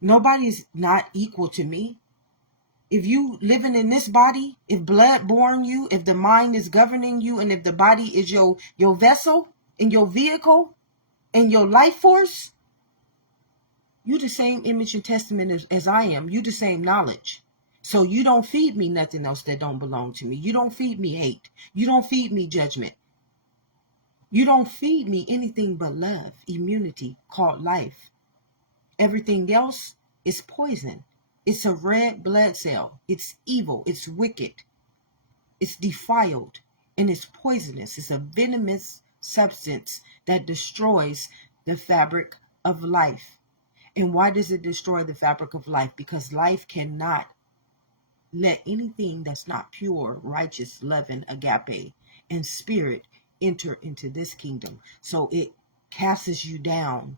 Nobody's not equal to me. If you living in this body, if blood born you, if the mind is governing you, and if the body is your vessel and your vehicle and your life force, you the same image and testament as I am. You the same knowledge. So you don't feed me nothing else that don't belong to me. You don't feed me hate. You don't feed me judgment. You don't feed me anything but love, immunity, called life. Everything else is poison. It's a red blood cell. It's evil. It's wicked. It's defiled. And it's poisonous. It's a venomous substance that destroys the fabric of life. And why does it destroy the fabric of life? Because life cannot let anything that's not pure, righteous, loving, agape, and spirit enter into this kingdom. So it casts you down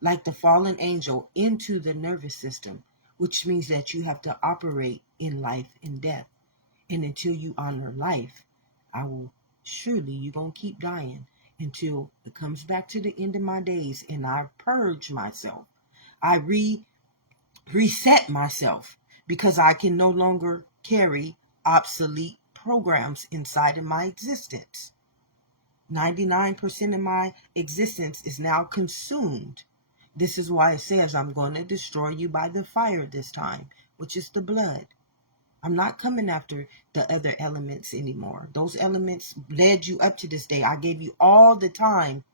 like the fallen angel into the nervous system, which means that you have to operate in life and death. And until you honor life, I will surely, you're going to keep dying until it comes back to the end of my days and I purge myself. I reset myself because I can no longer carry obsolete programs inside of my existence. 99% of my existence is now consumed. This is why it says I'm going to destroy you by the fire this time, which is the blood. I'm not coming after the other elements anymore. Those elements led you up to this day. I gave you all the time.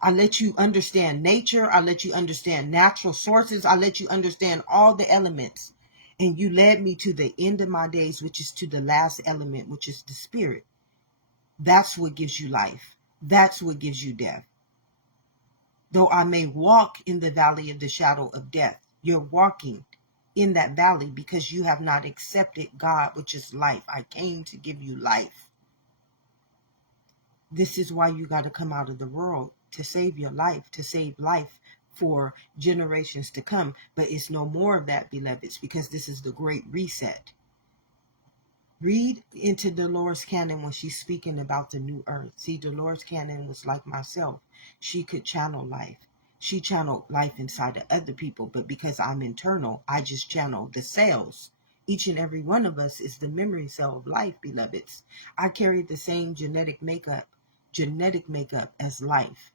I let you understand nature. I let you understand natural sources. I let you understand all the elements. And you led me to the end of my days, which is to the last element, which is the spirit. That's what gives you life. That's what gives you death. Though I may walk in the valley of the shadow of death, you're walking in that valley because you have not accepted God, which is life. I came to give you life. This is why you got to come out of the world, to save your life, to save life for generations to come. But it's no more of that, beloveds, because this is the great reset. Read into Dolores Cannon when she's speaking about the new earth. See, Dolores Cannon was like myself. She could channel life. She channeled life inside of other people, but because I'm internal, I just channel the cells. Each and every one of us is the memory cell of life, beloveds. I carry the same genetic makeup as life.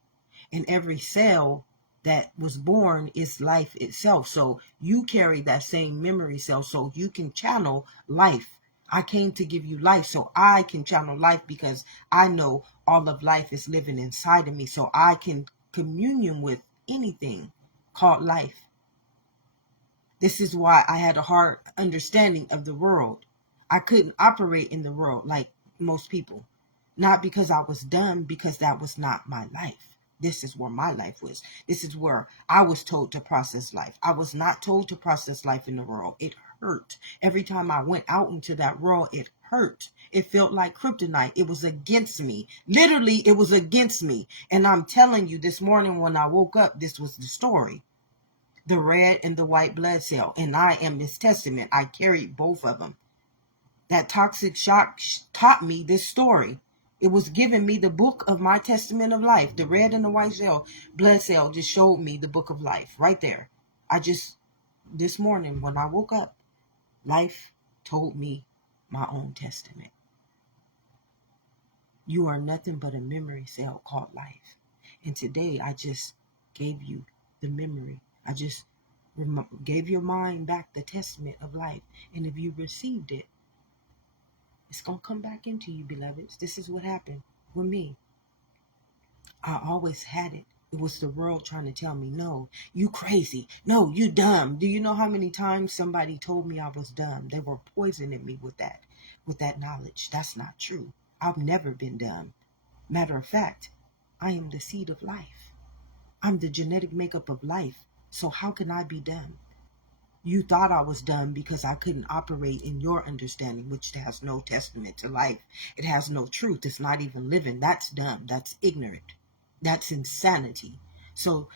And every cell that was born is life itself. So you carry that same memory cell so you can channel life. I came to give you life so I can channel life because I know all of life is living inside of me. So I can communion with anything called life. This is why I had a hard understanding of the world. I couldn't operate in the world like most people. Not because I was dumb, because that was not my life. This is where my life was. This is where I was told to process life. I was not told to process life in the world. It hurt. Every time I went out into that world, it hurt. It felt like kryptonite. It was against me. Literally, it was against me. And I'm telling you, this morning when I woke up, this was the story. The red and the white blood cell. And I am His testament. I carried both of them. That toxic shock taught me this story. It was giving me the book of my testament of life. The red and the white blood cell just showed me the book of life right there. This morning when I woke up, life told me my own testament. You are nothing but a memory cell called life. And today I just gave you the memory. I just gave your mind back the testament of life. And if you received it, it's going to come back into you, beloveds. This is what happened with me. I always had it. It was the world trying to tell me, no, you crazy. No, you dumb. Do you know how many times somebody told me I was dumb? They were poisoning me with that knowledge. That's not true. I've never been dumb. Matter of fact, I am the seed of life. I'm the genetic makeup of life. So how can I be dumb? You thought I was dumb because I couldn't operate in your understanding, which has no testament to life. It has no truth. It's not even living. That's dumb. That's ignorant. That's insanity. So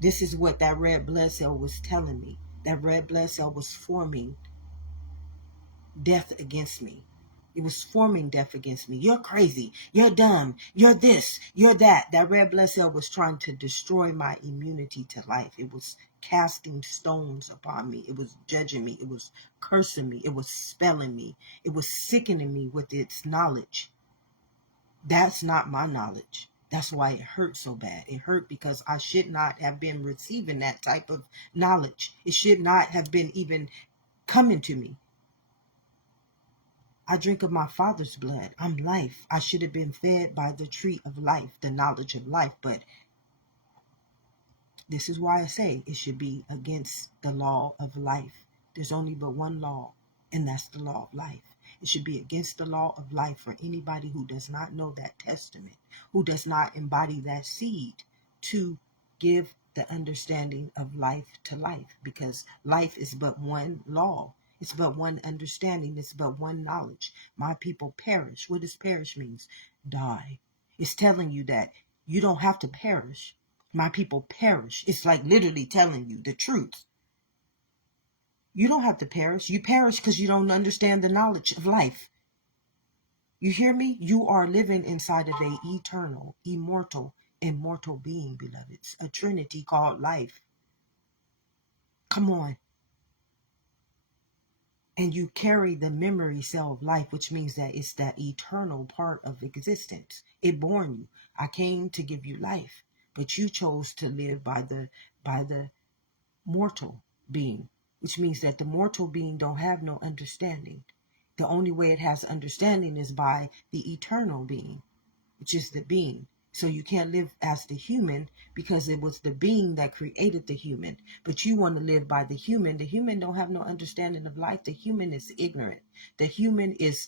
this is what that red blood cell was telling me. That red blood cell was forming death against me. It was forming death against me. You're crazy. You're dumb. You're this. You're that. That red blood cell was trying to destroy my immunity to life. It was casting stones upon me. It was judging me. It was cursing me. It was spelling me. It was sickening me with its knowledge. That's not my knowledge. That's why it hurt so bad. It hurt because I should not have been receiving that type of knowledge. It should not have been even coming to me. I drink of my Father's blood. I'm life. I should have been fed by the tree of life, the knowledge of life. But this is why I say it should be against the law of life. There's only but one law, and that's the law of life. It should be against the law of life for anybody who does not know that testament, who does not embody that seed to give the understanding of life to life, because life is but one law. It's but one understanding. It's but one knowledge. My people perish. What does perish means? Die. It's telling you that you don't have to perish. My people perish. It's like literally telling you the truth. You don't have to perish. You perish because you don't understand the knowledge of life. You hear me? You are living inside of a eternal, immortal, immortal being, beloveds. A trinity called life. Come on. And you carry the memory cell of life, which means that it's that eternal part of existence. It born you. I came to give you life, but you chose to live by the mortal being, which means that the mortal being don't have no understanding. The only way it has understanding is by the eternal being, which is the being. So you can't live as the human because it was the being that created the human. But you want to live by the human. The human don't have no understanding of life. The human is ignorant. The human is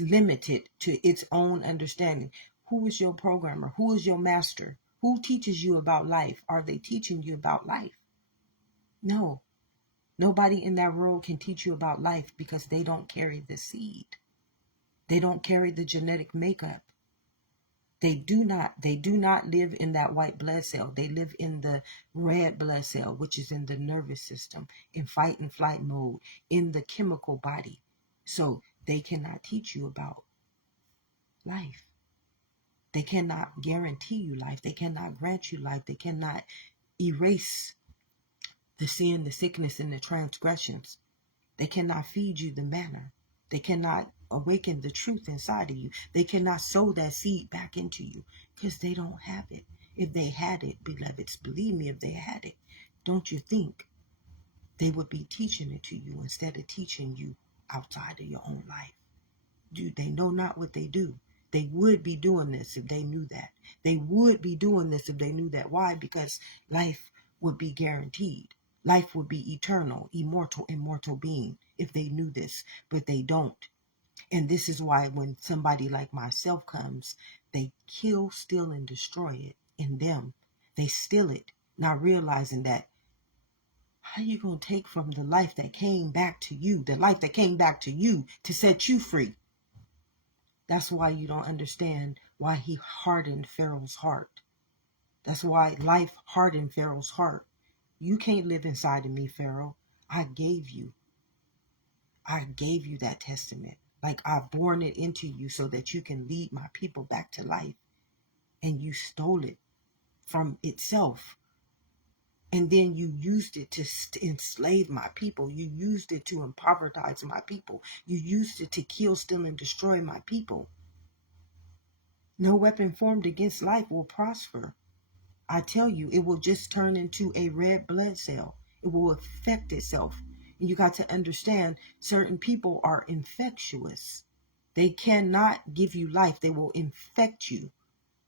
limited to its own understanding. Who is your programmer? Who is your master? Who teaches you about life? Are they teaching you about life? No. Nobody in that world can teach you about life because they don't carry the seed. They don't carry the genetic makeup. They do not live in that white blood cell. They live in the red blood cell, which is in the nervous system, in fight and flight mode, in the chemical body. So they cannot teach you about life. They cannot guarantee you life. They cannot grant you life. They cannot erase the sin, the sickness, and the transgressions. They cannot feed you the manna. They cannot awaken the truth inside of you. They cannot sow that seed back into you because they don't have it. If they had it, beloveds, believe me, if they had it, don't you think they would be teaching it to you instead of teaching you outside of your own life? They know not what they do. They would be doing this if they knew that. They would be doing this if they knew that. Why? Because life would be guaranteed. Life would be eternal, immortal, immortal being if they knew this, but they don't. And this is why when somebody like myself comes, they kill, steal, and destroy it in them. They steal it, not realizing that how you going to take from the life that came back to you, the life that came back to you to set you free. That's why you don't understand why he hardened Pharaoh's heart. That's why life hardened Pharaoh's heart. You can't live inside of me, Pharaoh. I gave you that testament. Like I've born it into you so that you can lead my people back to life. And you stole it from itself. And then you used it to enslave my people. You used it to impoverish my people. You used it to kill, steal, and destroy my people. No weapon formed against life will prosper. I tell you, it will just turn into a red blood cell. It will affect itself. And you got to understand, certain people are infectious. They cannot give you life. They will infect you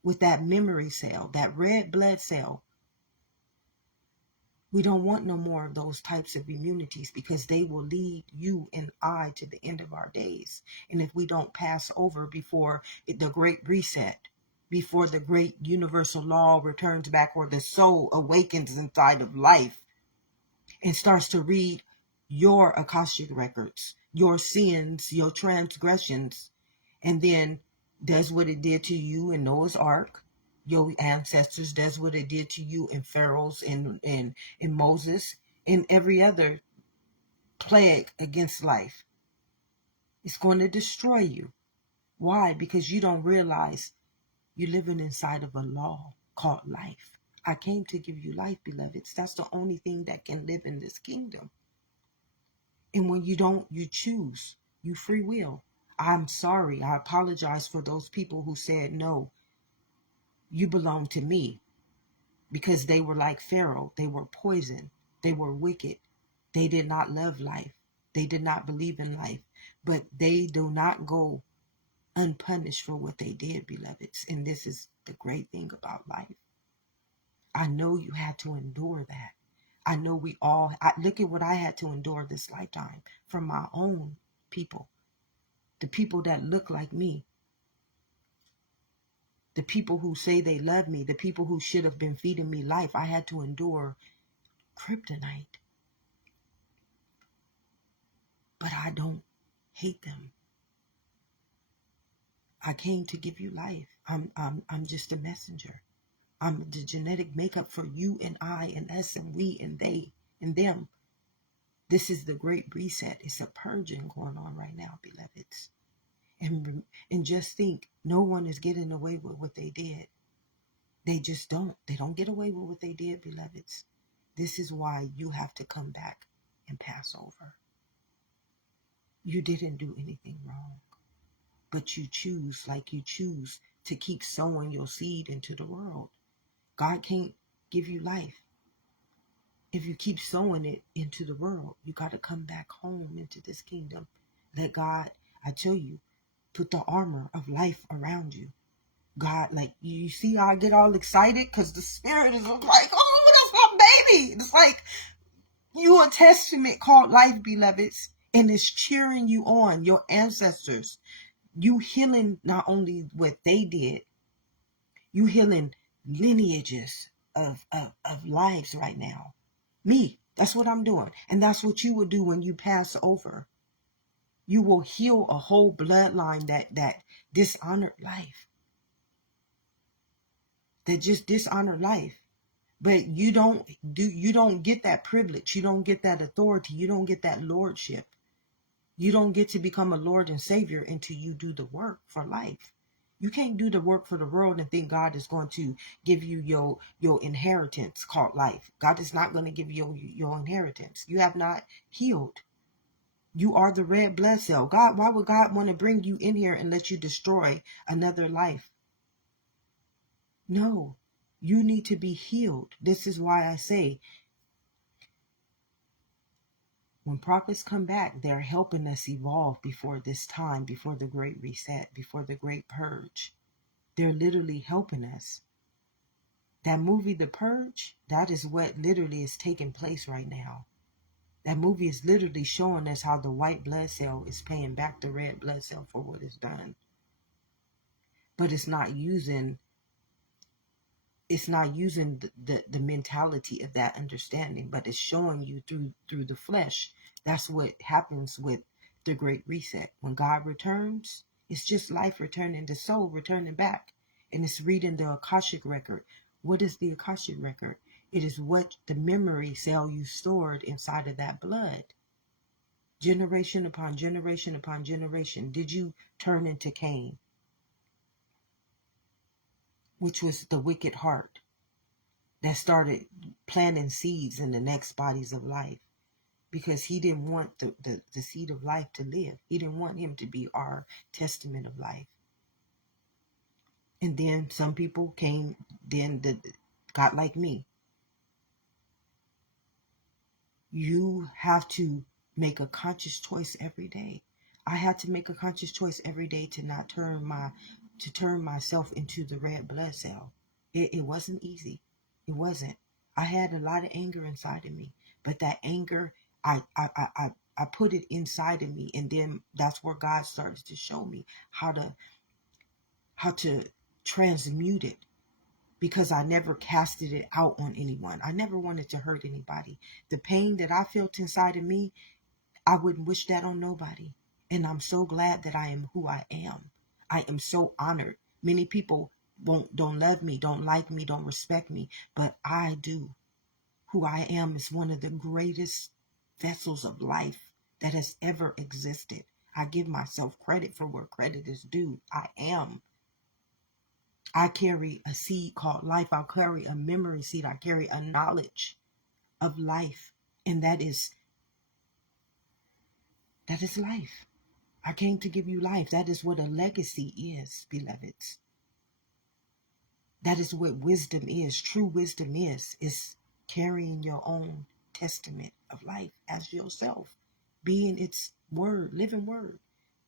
with that memory cell, that red blood cell. We don't want no more of those types of immunities because they will lead you and I to the end of our days. And if we don't pass over before the great reset, before the great universal law returns back or the soul awakens inside of life and starts to read your Akashic records, your sins, your transgressions, and then does what it did to you in Noah's Ark, your ancestors, does what it did to you in Pharaoh's and in Moses, and every other plague against life. It's going to destroy you. Why? Because you don't realize you're living inside of a law called life. I came to give you life, beloveds. That's the only thing that can live in this kingdom. And when you don't, you choose. You free will. I'm sorry. I apologize for those people who said, no, you belong to me. Because they were like Pharaoh. They were poison. They were wicked. They did not love life. They did not believe in life. but they do not go unpunished for what they did, beloveds. And this is the great thing about life. I know you had to endure that. I know look at what I had to endure this lifetime from my own people, the people that look like me, the people who say they love me, the people who should have been feeding me life. I had to endure kryptonite, but I don't hate them. I came to give you life. I'm just a messenger. I'm the genetic makeup for you and I and us and we and they and them. This is the great reset. It's a purging going on right now, beloveds. And just think, no one is getting away with what they did. They just don't. They don't get away with what they did, beloveds. This is why you have to come back and pass over. You didn't do anything wrong, but you choose to keep sowing your seed into the world. God can't give you life if you keep sowing it into the world. You got to come back home into this kingdom. Let God, I tell you, put the armor of life around you. God, like, you see how I get all excited? Because the spirit is like, oh, that's my baby. It's like, you a testament called life, beloveds. And it's cheering you on, your ancestors. You healing not only what they did, you healing lineages of lives right now. Me, that's what I'm doing. And that's what you will do when you pass over. You will heal a whole bloodline that dishonored life. That just dishonored life. But you don't get that privilege. You don't get that authority. You don't get that lordship. You don't get to become a Lord and Savior until you do the work for life. You can't do the work for the world and think God is going to give you your inheritance called life. God is not going to give you your inheritance. You have not healed. You are the red blood cell. God, why would God want to bring you in here and let you destroy another life? No, you need to be healed. This is why I say, when prophets come back, they're helping us evolve before this time, before the great reset, before the great purge. They're literally helping us. That movie, The Purge, that is what literally is taking place right now. That movie is literally showing us how the white blood cell is paying back the red blood cell for what it's done. But it's not using the mentality of that understanding, but it's showing you through the flesh. That's what happens with the great reset. When God returns, it's just life returning, the soul returning back. And it's reading the Akashic record. What is the Akashic record? It is what the memory cell you stored inside of that blood. Generation upon generation upon generation. Did you turn into Cain, which was the wicked heart that started planting seeds in the next bodies of life? Because he didn't want the seed of life to live. He didn't want him to be our testament of life. And then some people came, got like me. You have to make a conscious choice every day. I had to make a conscious choice every day to not turn myself into the red blood cell. It wasn't easy. It wasn't. I had a lot of anger inside of me, but that anger, I put it inside of me, and then that's where God started to show me how to transmute it, because I never casted it out on anyone. I never wanted to hurt anybody. The pain that I felt inside of me, I wouldn't wish that on nobody. And I'm so glad that I am who I am. I am so honored. Many people don't love me, don't like me, don't respect me, but I do. Who I am is one of the greatest vessels of life that has ever existed. I give myself credit for where credit is due. I am. I carry a seed called life. I carry a memory seed. I carry a knowledge of life. And that is life. I came to give you life. That is what a legacy is, beloveds. That is what wisdom is. True wisdom is carrying your own testament of life as yourself. being its word, living word,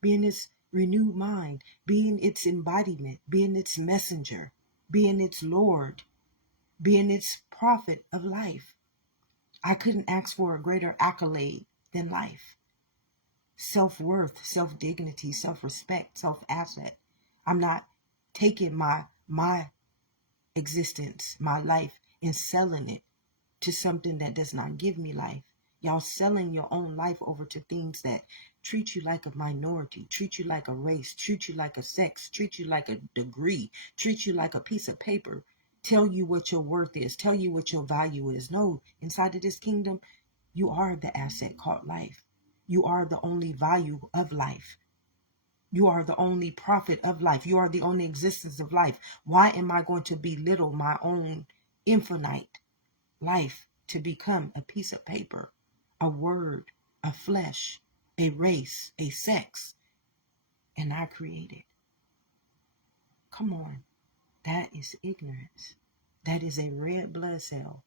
being its renewed mind, being its embodiment, being its messenger, being its Lord, being its prophet of life. I couldn't ask for a greater accolade than life. Self-worth, self-dignity, self-respect, self-asset. I'm not taking my existence, my life, and selling it to something that does not give me life. Y'all selling your own life over to things that treat you like a minority, treat you like a race, treat you like a sex, treat you like a degree, treat you like a piece of paper, tell you what your worth is, tell you what your value is. No, inside of this kingdom, you are the asset called life. You are the only value of life. You are the only prophet of life. You are the only existence of life. Why am I going to belittle my own infinite life to become a piece of paper, a word, a flesh, a race, a sex, and I created? Come on. That is ignorance. That is a red blood cell.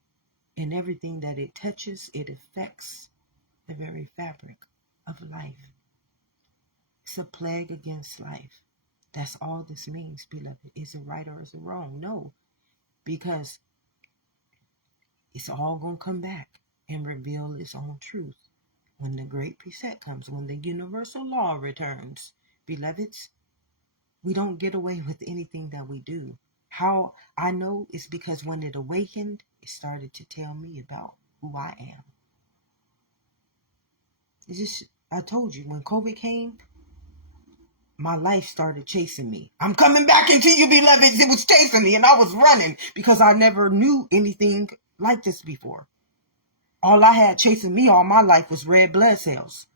And everything that it touches, it affects the very fabric of life. It's a plague against life. That's all this means, beloved. Is it right or is it wrong? No, because it's all going to come back and reveal its own truth. When the great preset comes, when the universal law returns, beloveds, we don't get away with anything that we do. How I know is because when it awakened, it started to tell me about who I am. It's just, I told you, when COVID came, my life started chasing me. I'm coming back into you, beloveds. It was chasing me and I was running because I never knew anything like this before. All I had chasing me all my life was red blood cells,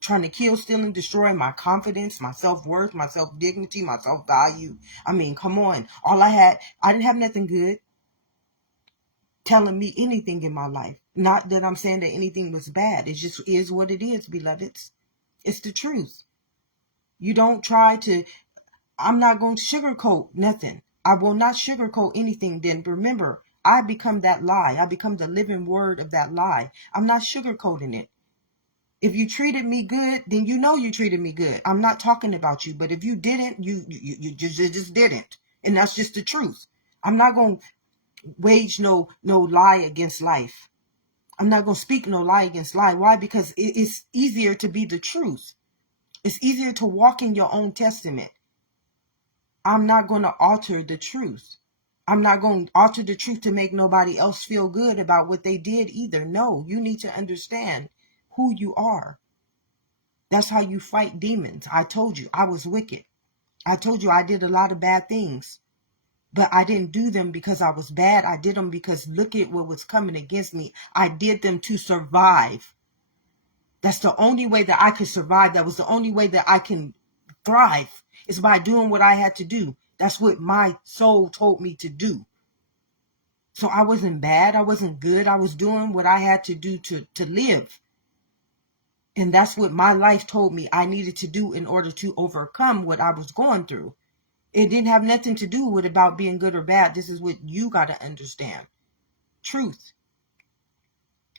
trying to kill, steal, and destroy my confidence, my self-worth, my self-dignity, my self-value. I mean, come on. I didn't have nothing good telling me anything in my life. Not that I'm saying that anything was bad. It just is what it is, beloveds. It's the truth. You don't try to, I'm not going to sugarcoat nothing. I will not sugarcoat anything. Then remember, I become that lie. I become the living word of that lie. I'm not sugarcoating it. If you treated me good, then you know you treated me good. I'm not talking about you. But if you didn't, you just didn't. And that's just the truth. I'm not going to wage no lie against life. I'm not going to speak no lie against lie. Why? Because it's easier to be the truth. It's easier to walk in your own testament. I'm not going to alter the truth. I'm not going to alter the truth to make nobody else feel good about what they did either. No, you need to understand who you are. That's how you fight demons. I told you I was wicked. I told you I did a lot of bad things. But I didn't do them because I was bad. I did them because look at what was coming against me. I did them to survive. That's the only way that I could survive. That was the only way that I can thrive, is by doing what I had to do. That's what my soul told me to do. So I wasn't bad. I wasn't good. I was doing what I had to do to live. And that's what my life told me I needed to do in order to overcome what I was going through. It didn't have nothing to do with about being good or bad. This is what you got to understand. Truth.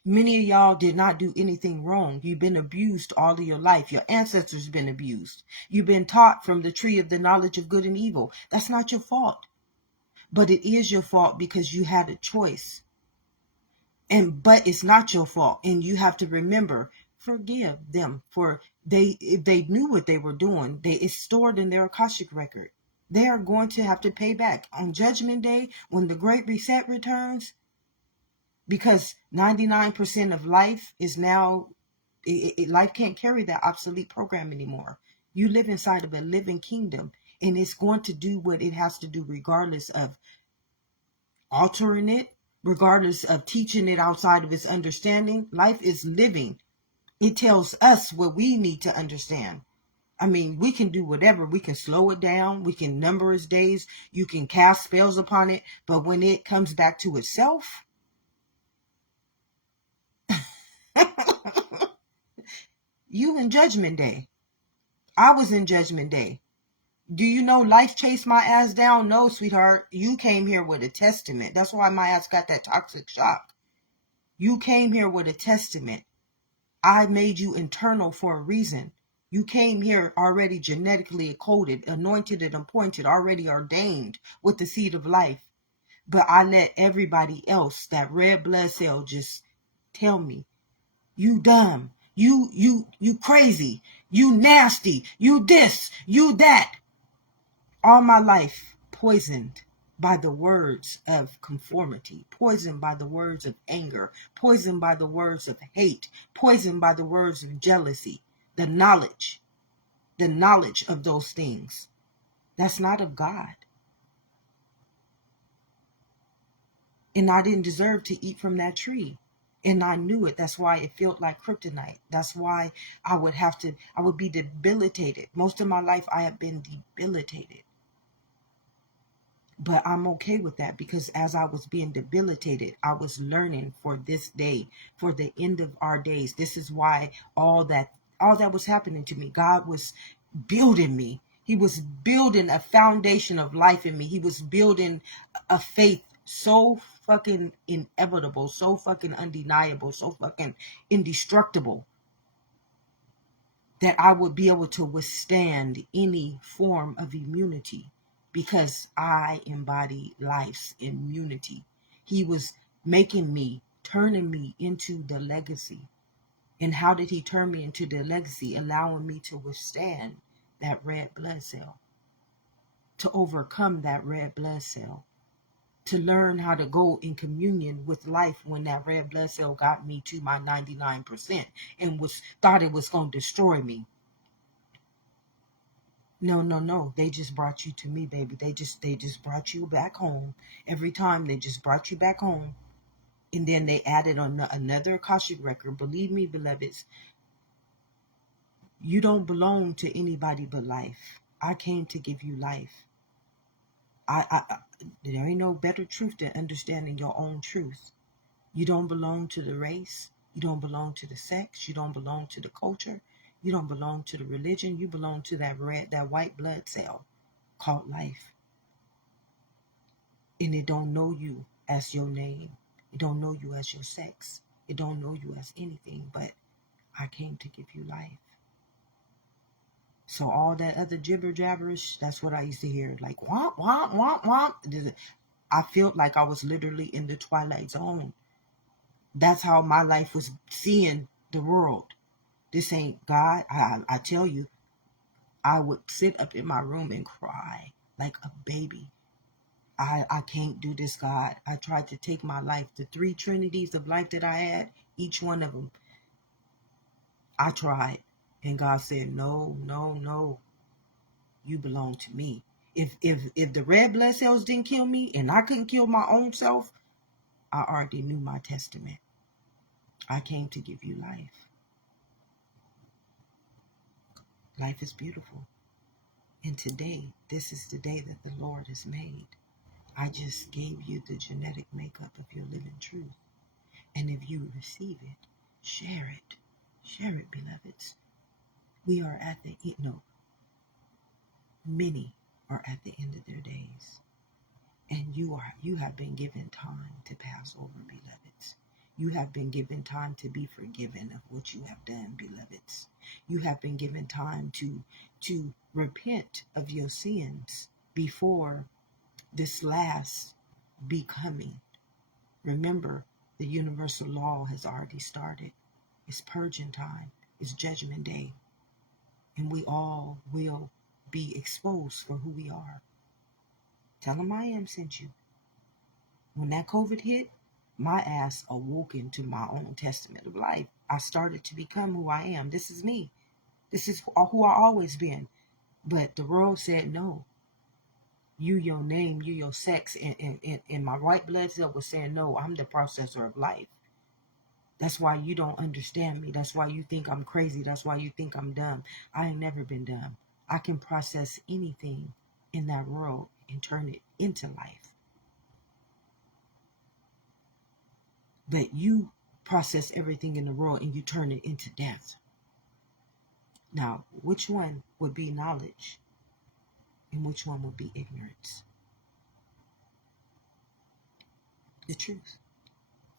Many of y'all did not do anything wrong. You've been abused all of your life. Your ancestors been abused. You've been taught from the tree of the knowledge of good and evil. That's not your fault. But it is your fault because you had a choice. But it's not your fault. And you have to remember, forgive them for if they knew what they were doing, it's stored in their Akashic record. They are going to have to pay back on Judgment Day when the Great Reset returns, because 99% of life is now, life can't carry that obsolete program anymore. You live inside of a living kingdom, and it's going to do what it has to do regardless of altering it, regardless of teaching it outside of its understanding. Life is living. It tells us what we need to understand. I mean, we can do whatever. We can slow it down. We can number its days. You can cast spells upon it. But when it comes back to itself, you in Judgment Day. I was in Judgment Day. Do you know life chased my ass down? No, sweetheart. You came here with a testament. That's why my ass got that toxic shock. You came here with a testament. I made you internal for a reason. You came here already genetically coded, anointed and appointed, already ordained with the seed of life. But I let everybody else, that red blood cell, just tell me, you dumb, you crazy, you nasty, you this, you that. All my life poisoned by the words of conformity, poisoned by the words of anger, poisoned by the words of hate, poisoned by the words of jealousy, the knowledge of those things. That's not of God. And I didn't deserve to eat from that tree. And I knew it. That's why it felt like kryptonite. That's why I would be debilitated. Most of my life I have been debilitated. But I'm okay with that, because as I was being debilitated, I was learning for this day, for the end of our days. This is why all that was happening to me. God was building me. He was building a foundation of life in me. He was building a faith so fucking inevitable, so fucking undeniable, so fucking indestructible, that I would be able to withstand any form of immunity, because I embody life's immunity. He was making me, turning me into the legacy. And how did he turn me into the legacy? Allowing me to withstand that red blood cell, to overcome that red blood cell, to learn how to go in communion with life when that red blood cell got me to my 99% and thought it was going to destroy me. No. They just brought you to me, baby. They just brought you back home. Every time they just brought you back home. And then they added on another Akashic record. Believe me, beloveds, you don't belong to anybody but life. I came to give you life. There ain't no better truth than understanding your own truth. You don't belong to the race. You don't belong to the sex. You don't belong to the culture. You don't belong to the religion. You belong to that white blood cell called life. And it don't know you as your name. It don't know you as your sex. It don't know you as anything, but I came to give you life. So all that other gibber jabberish, that's what I used to hear. Like, womp, womp, womp, womp. I felt like I was literally in the twilight zone. That's how my life was seeing the world. This ain't God. I tell you, I would sit up in my room and cry like a baby. I can't do this, God. I tried to take my life. The 3 trinities of life that I had, each one of them, I tried. And God said, no. You belong to me. If the red blood cells didn't kill me and I couldn't kill my own self, I already knew my testament. I came to give you life. Life is beautiful. And today, this is the day that the Lord has made. I just gave you the genetic makeup of your living truth. And if you receive it, share it. Share it, beloveds. We are at the end. Many are at the end of their days. And you have been given time to pass over, beloveds. You have been given time to be forgiven of what you have done, beloveds. You have been given time to repent of your sins before this last becoming. Remember, the universal law has already started. It's purging time. It's judgment day. And we all will be exposed for who we are. Tell them I am sent you. When that COVID hit, my ass awoke into my own testament of life. I started to become who I am. This is me. This is who I always been. But the world said no. You, your name, you, your sex, and my white blood cell was saying no. I'm the processor of life. That's why you don't understand me. That's why you think I'm crazy. That's why you think I'm dumb. I ain't never been dumb. I can process anything in that world and turn it into life. But you process everything in the world and you turn it into death. Now, which one would be knowledge and which one would be ignorance? The truth.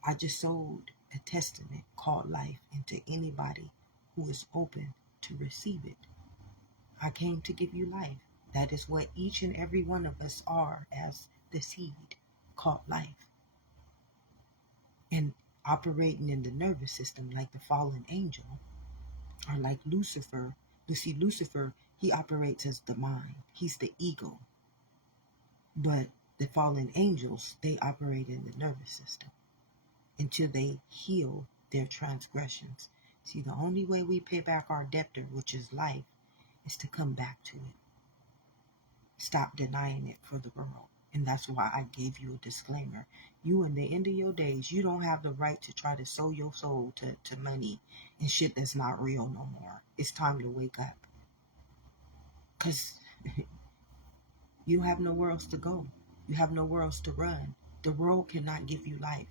I just sold a testament called life into anybody who is open to receive it. I came to give you life. That is what each and every one of us are, as the seed called life. And operating in the nervous system like the fallen angel, or like Lucifer. You see, Lucifer, he operates as the mind. He's the ego. But the fallen angels, they operate in the nervous system until they heal their transgressions. See, the only way we pay back our debtor, which is life, is to come back to it. Stop denying it for the world. And that's why I gave you a disclaimer. You, in the end of your days, you don't have the right to try to sow your soul to money and shit that's not real no more. It's time to wake up. Because you have nowhere else to go. You have nowhere else to run. The world cannot give you life.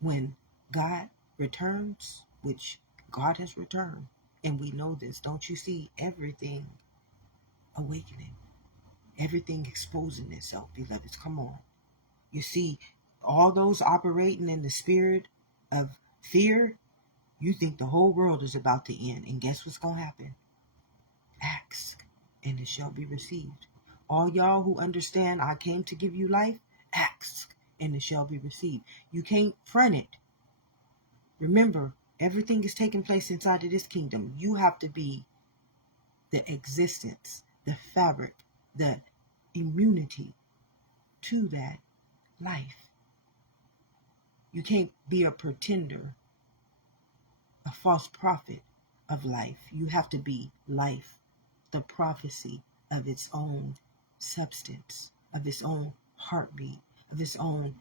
When God returns, which God has returned, and we know this, don't you see everything awakening? Everything exposing itself, beloveds. Come on. You see, all those operating in the spirit of fear, you think the whole world is about to end. And guess what's going to happen? Ask, and it shall be received. All y'all who understand I came to give you life, ask, and it shall be received. You can't front it. Remember, everything is taking place inside of this kingdom. You have to be the existence, the fabric, the immunity to that life. You can't be a pretender, a false prophet of life. You have to be life, the prophecy of its own substance, of its own heartbeat, of its own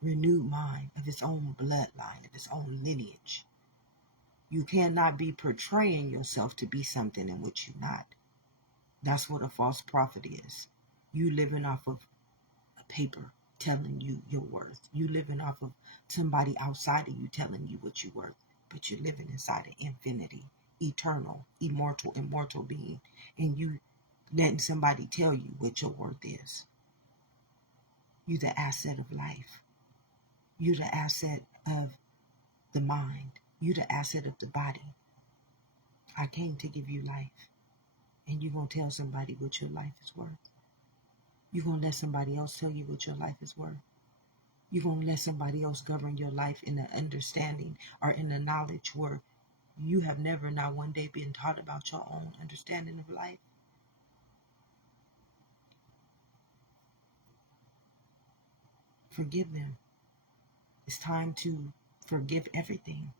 renewed mind, of its own bloodline, of its own lineage. You cannot be portraying yourself to be something in which you're not. That's what a false prophet is. You living off of a paper telling you your worth. You living off of somebody outside of you telling you what you're worth. But you're living inside of infinity, eternal, immortal being. And you letting somebody tell you what your worth is. You the asset of life. You the asset of the mind. You the asset of the body. I came to give you life. And you're going to tell somebody what your life is worth. You're going to let somebody else tell you what your life is worth. You're going to let somebody else govern your life in the understanding or in the knowledge where you have never, not one day, been taught about your own understanding of life. Forgive them. It's time to forgive everything.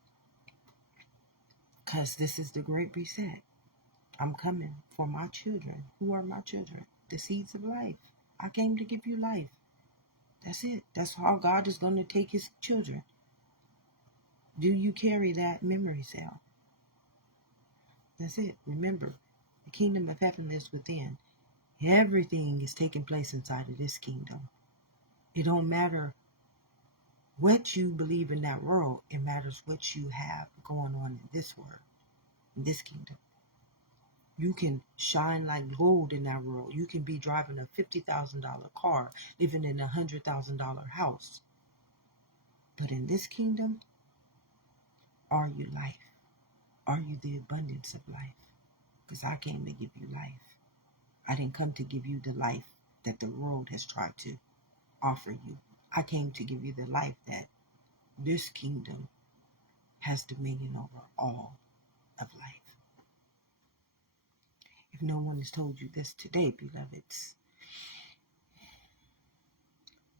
Because this is the great reset. I'm coming for my children. Who are my children? The seeds of life. I came to give you life. That's it. That's how God is going to take his children. Do you carry that memory cell? That's it. Remember, the kingdom of heaven lives within. Everything is taking place inside of this kingdom. It don't matter what you believe in that world. It matters what you have going on in this world, in this kingdom. You can shine like gold in that world. You can be driving a $50,000 car, living in a $100,000 house. But in this kingdom, are you life? Are you the abundance of life? Because I came to give you life. I didn't come to give you the life that the world has tried to offer you. I came to give you the life that this kingdom has dominion over all of life. If no one has told you this today, beloveds,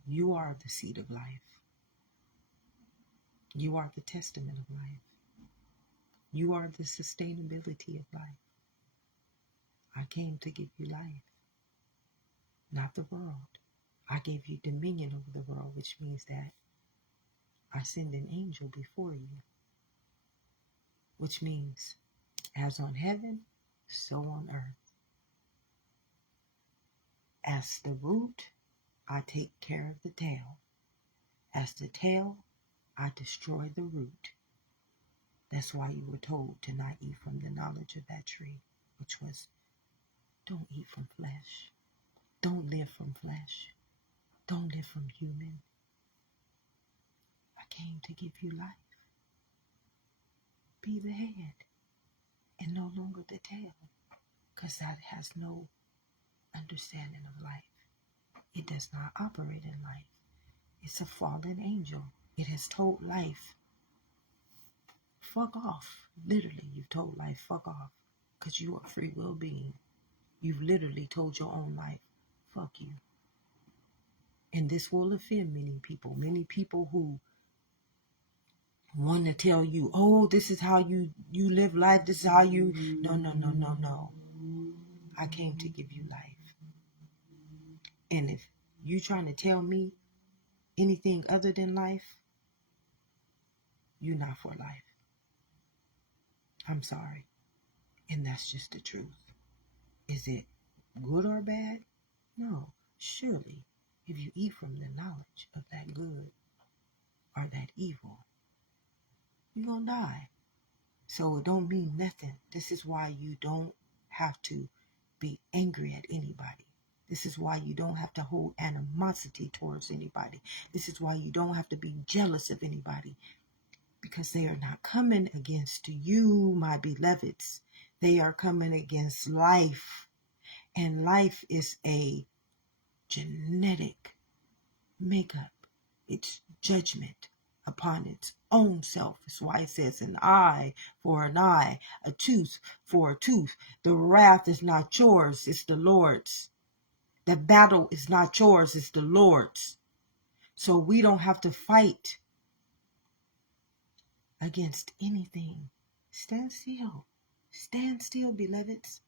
you are the seed of life. You are the testament of life. You are the sustainability of life. I came to give you life, not the world. I gave you dominion over the world, which means that I send an angel before you, which means as on heaven, so on earth. As the root, I take care of the tail. As the tail, I destroy the root. That's why you were told to not eat from the knowledge of that tree, which was, don't eat from flesh. Don't live from flesh. Don't live from human. I came to give you life. Be the head and no longer the tail, because that has no understanding of life. It does not operate in life. It's a fallen angel. It has told life, fuck off. Literally, you've told life, fuck off, because you are a free will being. You've literally told your own life, fuck you. And this will offend many people who want to tell you, oh, this is how you live life. This is how you, no. I came to give you life. And if you trying to tell me anything other than life, you're not for life. I'm sorry. And that's just the truth. Is it good or bad? No. Surely, if you eat from the knowledge of that good or that evil, you're going to die. So it don't mean nothing. This is why you don't have to be angry at anybody. This is why you don't have to hold animosity towards anybody. This is why you don't have to be jealous of anybody. Because they are not coming against you, my beloveds. They are coming against life. And life is a genetic makeup. It's judgment upon its own self. That's why it says an eye for an eye, a tooth for a tooth. The wrath is not yours, it's the Lord's. The battle is not yours, it's the Lord's. So we don't have to fight against anything. Stand still. Stand still, beloveds.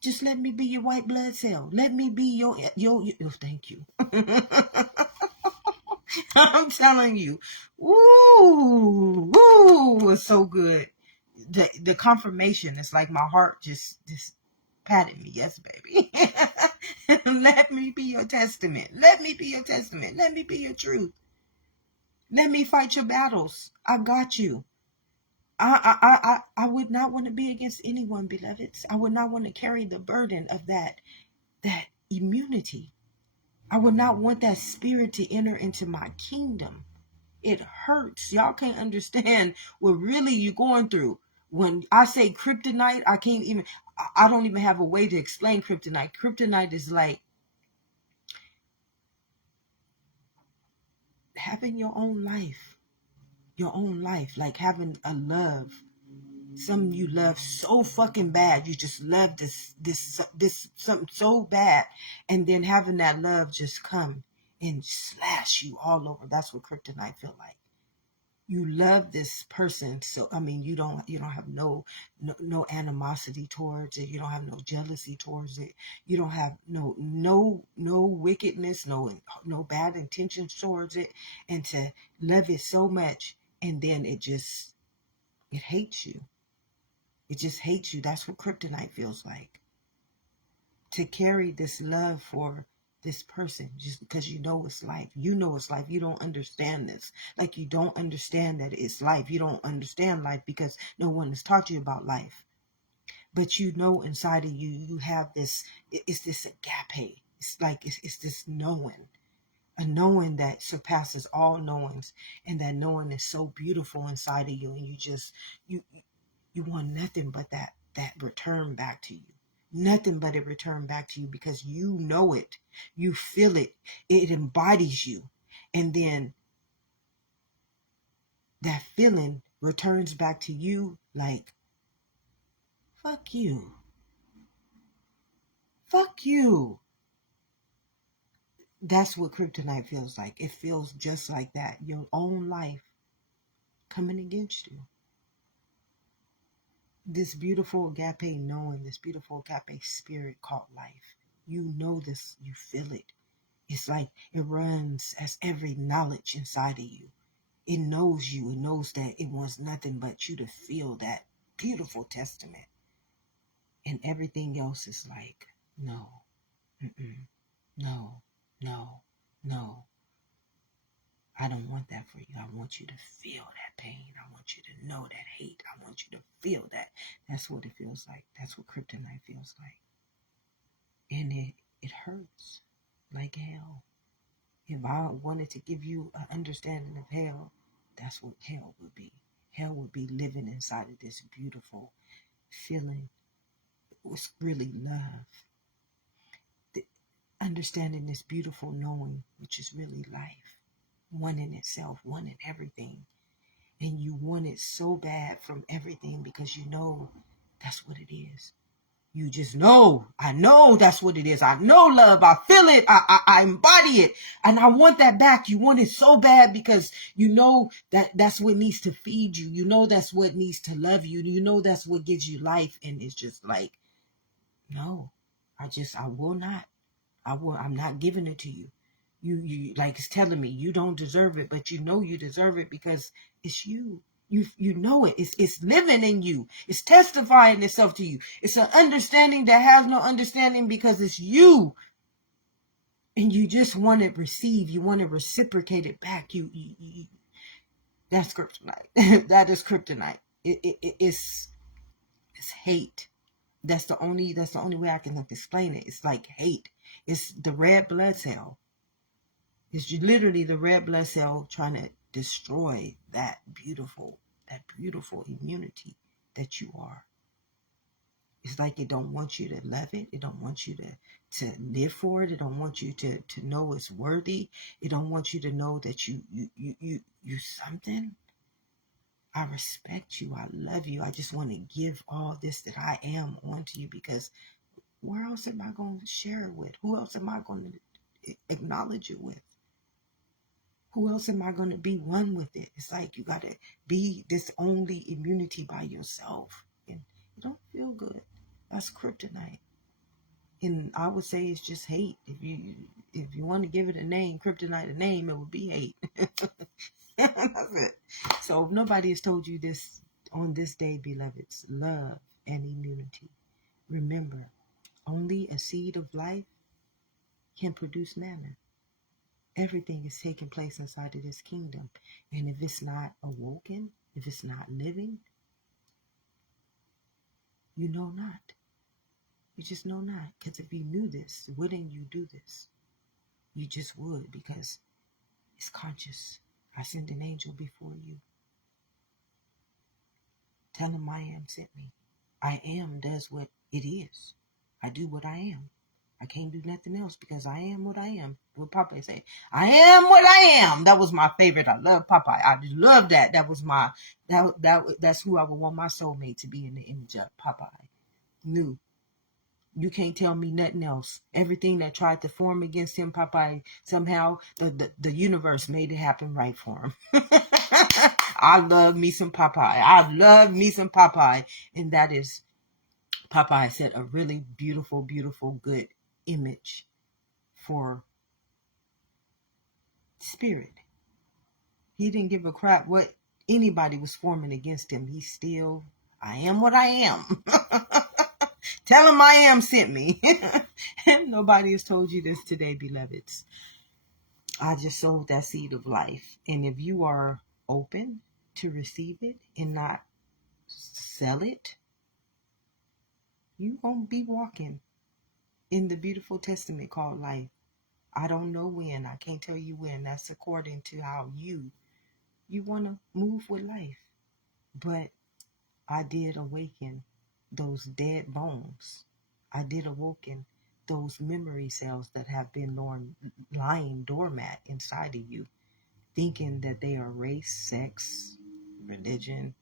Just let me be your white blood cell. Let me be your oh, thank you. I'm telling you. Ooh, it's so good. The confirmation is like my heart just patted me. Yes, baby. Let me be your testament. Let me be your testament. Let me be your truth. Let me fight your battles. I got you. I would not want to be against anyone, beloveds. I would not want to carry the burden of that immunity. I would not want that spirit to enter into my kingdom. It hurts. Y'all can't understand what really you're going through. When I say kryptonite, I don't even have a way to explain kryptonite. Kryptonite is like having your own life. Your own life. Like having a love. Some you love so fucking bad. You just love this something so bad. And then having that love just come and slash you all over. That's what kryptonite feel like. You love this person, so you don't have no animosity towards it. You don't have no jealousy towards it. You don't have no wickedness, no bad intentions towards it. And to love it so much, and then it hates you. It just hates you. That's what kryptonite feels like. To carry this love for this person just because you know it's life. You know it's life. You don't understand this. Like you don't understand that it's life. You don't understand life because no one has taught you about life. But you know inside of you, you have this, it's this agape. It's like, it's this knowing. A knowing that surpasses all knowings. And that knowing is so beautiful inside of you. And you want nothing but that return back to you. Nothing but it return back to you because you know it. You feel it. It embodies you. And then that feeling returns back to you like, fuck you. Fuck you. That's what kryptonite feels like. It feels just like that. Your own life coming against you. This beautiful agape knowing, this beautiful agape spirit called life. You know this, you feel it. It's like it runs as every knowledge inside of you. It knows you. It knows that it wants nothing but you to feel that beautiful testament. And everything else is like, no, no, no, no. I don't want that for you. I want you to feel that pain. I want you to know that hate. I want you to feel that. That's what it feels like. That's what kryptonite feels like. And it hurts like hell. If I wanted to give you an understanding of hell, that's what hell would be. Hell would be living inside of this beautiful feeling. What's really love. The, understanding this beautiful knowing, which is really life. One in itself, one in everything. And you want it so bad from everything because you know that's what it is. You just know. I know that's what it is. I know love. I feel it. I embody it. And I want that back. You want it so bad because you know that that's what needs to feed you. You know that's what needs to love you. You know that's what gives you life. And it's just like, no, I will not. I'm not giving it to you. You like it's telling me you don't deserve it, but you know you deserve it because it's you. You know it. It's living in you. It's testifying itself to you. It's an understanding that has no understanding because it's you. And you just want to receive. You want to reciprocate it back. That's kryptonite. That is kryptonite. It's hate. That's the only way I can explain it. It's like hate. It's the red blood cell. It's literally the red blood cell trying to destroy that beautiful immunity that you are. It's like it don't want you to love it. It don't want you to live for it. It don't want you to know it's worthy. It don't want you to know that you something. I respect you. I love you. I just want to give all this that I am onto you because where else am I going to share it with? Who else am I going to acknowledge it with? Who else am I going to be one with it? It's like you got to be this only immunity by yourself. And you don't feel good. That's kryptonite. And I would say it's just hate. If you want to give it a name, kryptonite a name, it would be hate. That's it. So if nobody has told you this on this day, beloveds, love and immunity. Remember, only a seed of life can produce manna. Everything is taking place inside of this kingdom. And if it's not awoken, if it's not living, you know not. You just know not. Because if you knew this, wouldn't you do this? You just would because it's conscious. I send an angel before you. Tell him I am sent me. I am does what it is. I do what I am. I can't do nothing else because I am what I am. What Popeye say? I am what I am. That was my favorite. I love Popeye. I just love that. That was my that's who I would want my soulmate to be in the image of. Popeye. Knew. You can't tell me nothing else. Everything that tried to form against him, Popeye, somehow the universe made it happen right for him. I love me some Popeye. I love me some Popeye. And that is, Popeye set a really beautiful, beautiful, good image for spirit. He didn't give a crap what anybody was forming against him. He still, I am what I am. Tell him I am sent me. Nobody has told you this today, beloveds. I just sowed that seed of life. And if you are open to receive it and not sell it, you won't be walking in the beautiful testament called life. I don't know when. I can't tell you when. That's according to how you want to move with life. But I did awaken those dead bones. I did awaken those memory cells that have been lying doormat inside of you, thinking that they are race, sex, religion,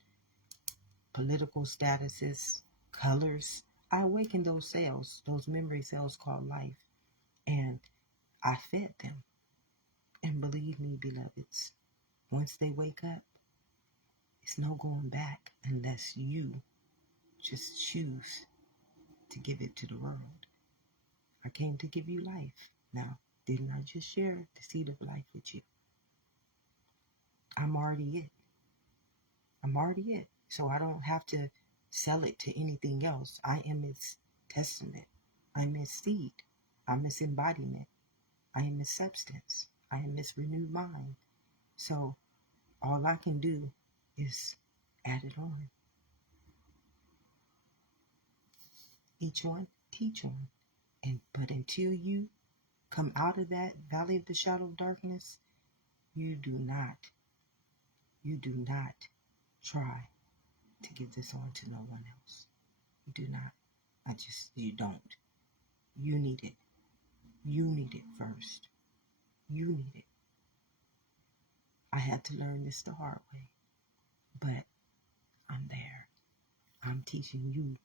political statuses, colors. I awakened those cells, those memory cells called life, and I fed them. And believe me, beloveds, once they wake up, it's no going back unless you just choose to give it to the world. I came to give you life. Now, didn't I just share the seed of life with you? I'm already it. I'm already it. So I don't have to sell it to anything else. I am its testament. I'm its seed. I'm its embodiment. I am its substance. I am its renewed mind. So all I can do is add it on. Each one, teach on. But until you come out of that valley of the shadow of darkness, you do not try to give this on to no one else. You do not. You don't. You need it. You need it first. You need it. I had to learn this the hard way, but I'm there. I'm teaching you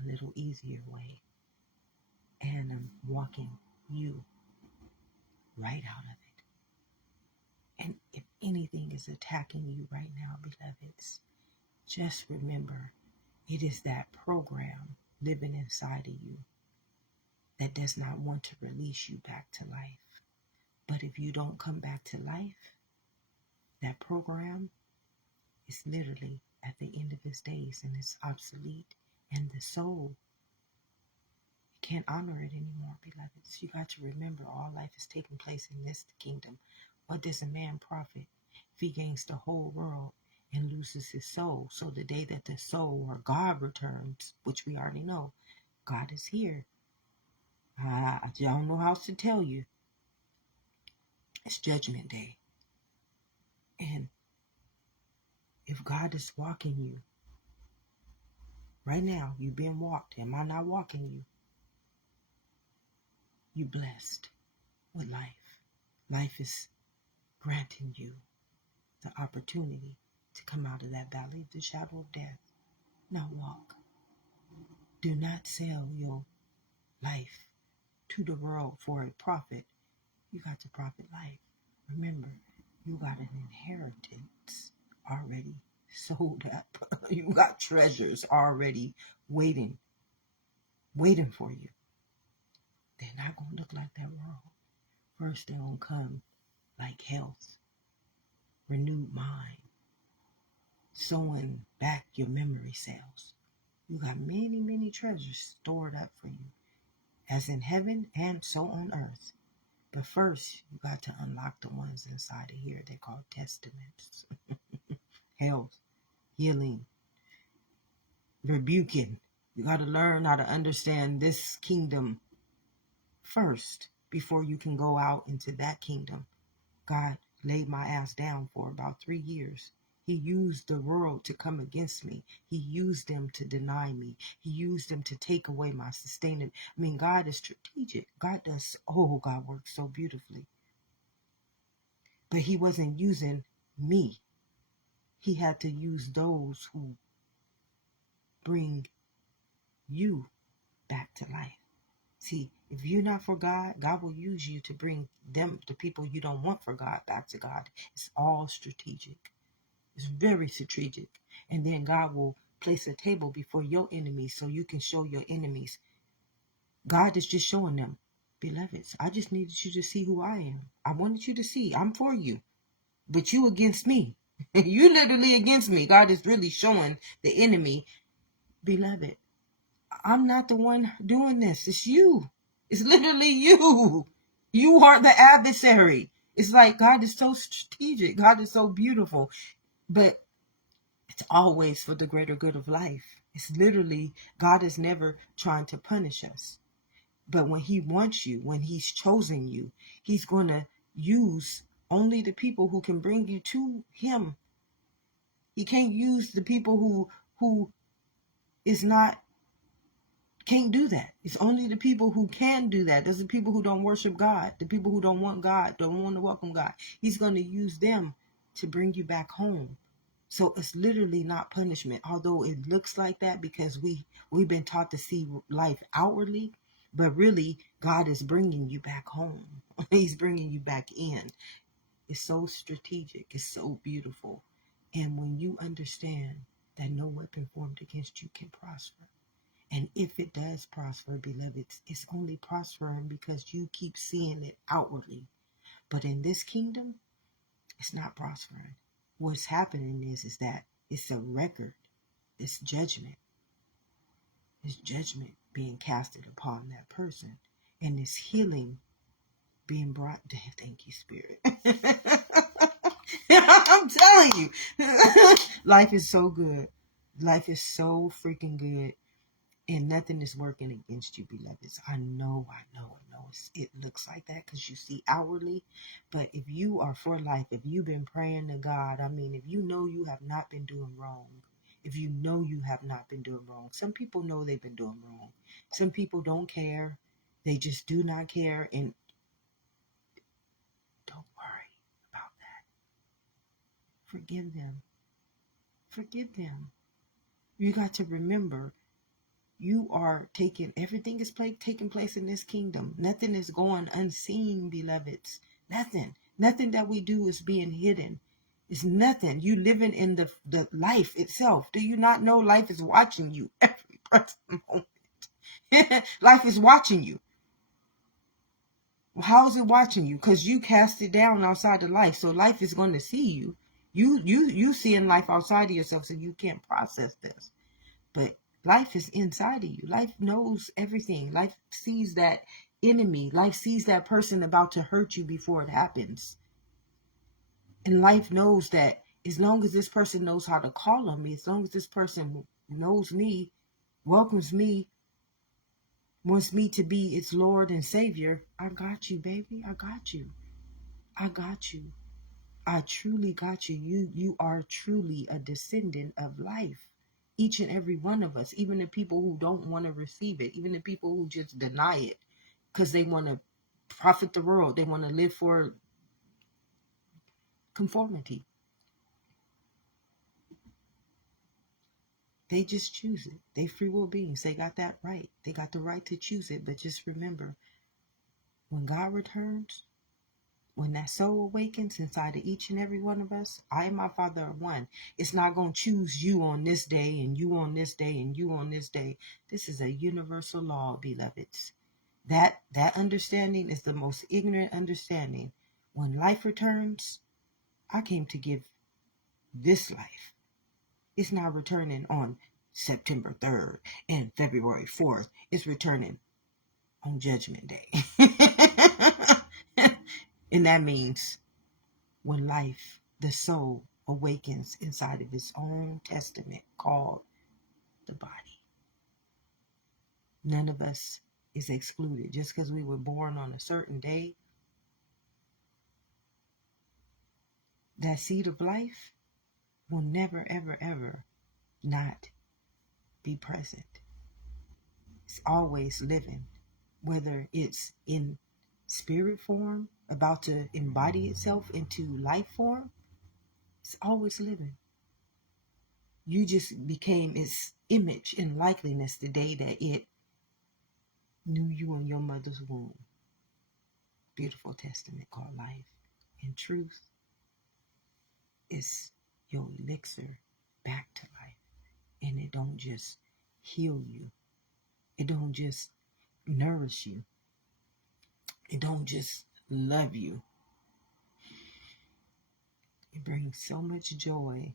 a little easier way, and I'm walking you right out of it. And if anything is attacking you right now, beloveds, just remember, it is that program living inside of you that does not want to release you back to life. But if you don't come back to life, that program is literally at the end of its days and it's obsolete. And the soul can't honor it anymore, beloveds. You got to remember, all life is taking place in this kingdom. What does a man profit if he gains the whole world and loses his soul? So the day that the soul or God returns, which we already know, God is here. I don't know how to tell you. It's Judgment Day. And if God is walking you, right now, you're being walked. Am I not walking you? You blessed with life. Life is granting you the opportunity to come out of that valley of the shadow of death. Now walk. Do not sell your life to the world for a profit. You got to profit life. Remember, you got an inheritance already sold up. You got treasures already waiting for you. They're not going to look like that world. First, they're going to come like health, renewed mind, sewing back your memory cells. You got many, many treasures stored up for you, as in heaven and so on earth. But first, you got to unlock the ones inside of here. They're called testaments. Health, healing, rebuking. You got to learn how to understand this kingdom first before you can go out into that kingdom. God laid my ass down for about 3 years. He used the world to come against me. He used them to deny me. He used them to take away my sustenance. I mean, God is strategic. God works so beautifully. But he wasn't using me. He had to use those who bring you back to life. See, if you're not for God, God will use you to bring them, the people you don't want for God, back to God. It's all strategic. It's very strategic. And then God will place a table before your enemies so you can show your enemies. God is just showing them, beloveds, I just needed you to see who I am. I wanted you to see I'm for you, but you against me. You literally against me. God is really showing the enemy, beloved, I'm not the one doing this. It's you. It's literally you. You are the adversary. It's like God is so strategic. God is so beautiful. But it's always for the greater good of life. It's literally, God is never trying to punish us. But when he wants you, when he's chosen you, he's going to use only the people who can bring you to him. He can't use the people who is not, can't do that. It's only the people who can do that. Those are the people who don't worship God. The people who don't want God, don't want to welcome God. He's going to use them to bring you back home. So it's literally not punishment, although it looks like that because we've been taught to see life outwardly, but really God is bringing you back home. He's bringing you back in. It's so strategic. It's so beautiful. And when you understand that no weapon formed against you can prosper, and if it does prosper, beloveds, it's only prospering because you keep seeing it outwardly. But in this kingdom, it's not prospering. What's happening is that it's a record. It's judgment. It's judgment being casted upon that person. And it's healing being brought to, thank you, Spirit. I'm telling you, life is so good. Life is so freaking good. And nothing is working against you, beloveds. I know. It looks like that because you see outwardly. But if you are for life, if you've been praying to God, I mean, if you know you have not been doing wrong, if you know you have not been doing wrong, some people know they've been doing wrong. Some people don't care. They just do not care. And don't worry about that. Forgive them. Forgive them. You got to remember, you are taking, everything is taking place in this kingdom. Nothing is going unseen, beloveds. Nothing that we do is being hidden. It's nothing. You living in the life itself. Do you not know life is watching you every present moment? Life is watching you. How is it watching you? Because you cast it down outside of life. So life is going to see you. You seeing life outside of yourself, so you can't process this. But life is inside of you. Life knows everything. Life sees that enemy. Life sees that person about to hurt you before it happens. And life knows that as long as this person knows how to call on me, as long as this person knows me, welcomes me, wants me to be its Lord and Savior, I got you, baby. I got you. I got you. I truly got you. You are truly a descendant of life. Each and every one of us, even the people who don't want to receive it, even the people who just deny it because they want to profit the world. They want to live for conformity. They just choose it. They free will beings. They got that right. They got the right to choose it. But just remember, when God returns, when that soul awakens inside of each and every one of us, I and my Father are one. It's not going to choose you on this day and you on this day and you on this day. This is a universal law, beloveds. That understanding is the most ignorant understanding. When life returns, I came to give this life. It's not returning on September 3rd and February 4th. It's returning on Judgment Day. And that means when life, the soul, awakens inside of its own testament called the body. None of us is excluded. Just because we were born on a certain day, that seed of life will never, ever, ever not be present. It's always living, whether it's in spirit form, about to embody itself into life form. It's always living. You just became its image and likeliness the day that it knew you in your mother's womb. Beautiful testament called life. And truth is your elixir back to life. And it don't just heal you. It don't just nourish you. It don't just love you. It brings so much joy,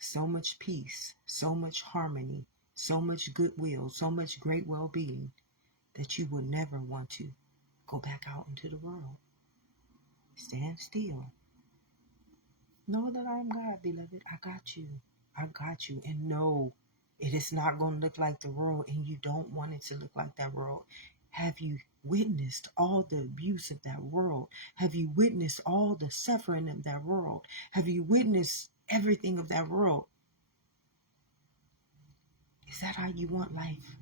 so much peace, so much harmony, so much goodwill, so much great well-being that you will never want to go back out into the world. Stand still. Know that I am God, beloved. I got you. I got you. And no, it is not going to look like the world, and you don't want it to look like that world. Have you witnessed all the abuse of that world? Have you witnessed all the suffering of that world? Have you witnessed everything of that world? Is that how you want life?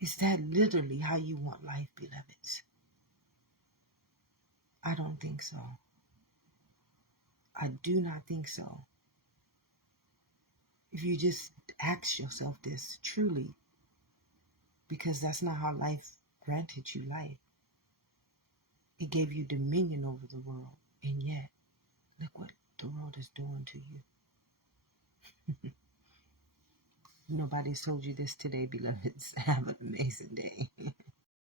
Is that literally how you want life, beloveds? I don't think so. I do not think so. If you just ask yourself this truly, because that's not how life granted you life. It gave you dominion over the world, and yet, look what the world is doing to you. Nobody's told you this today, beloveds. Have an amazing day.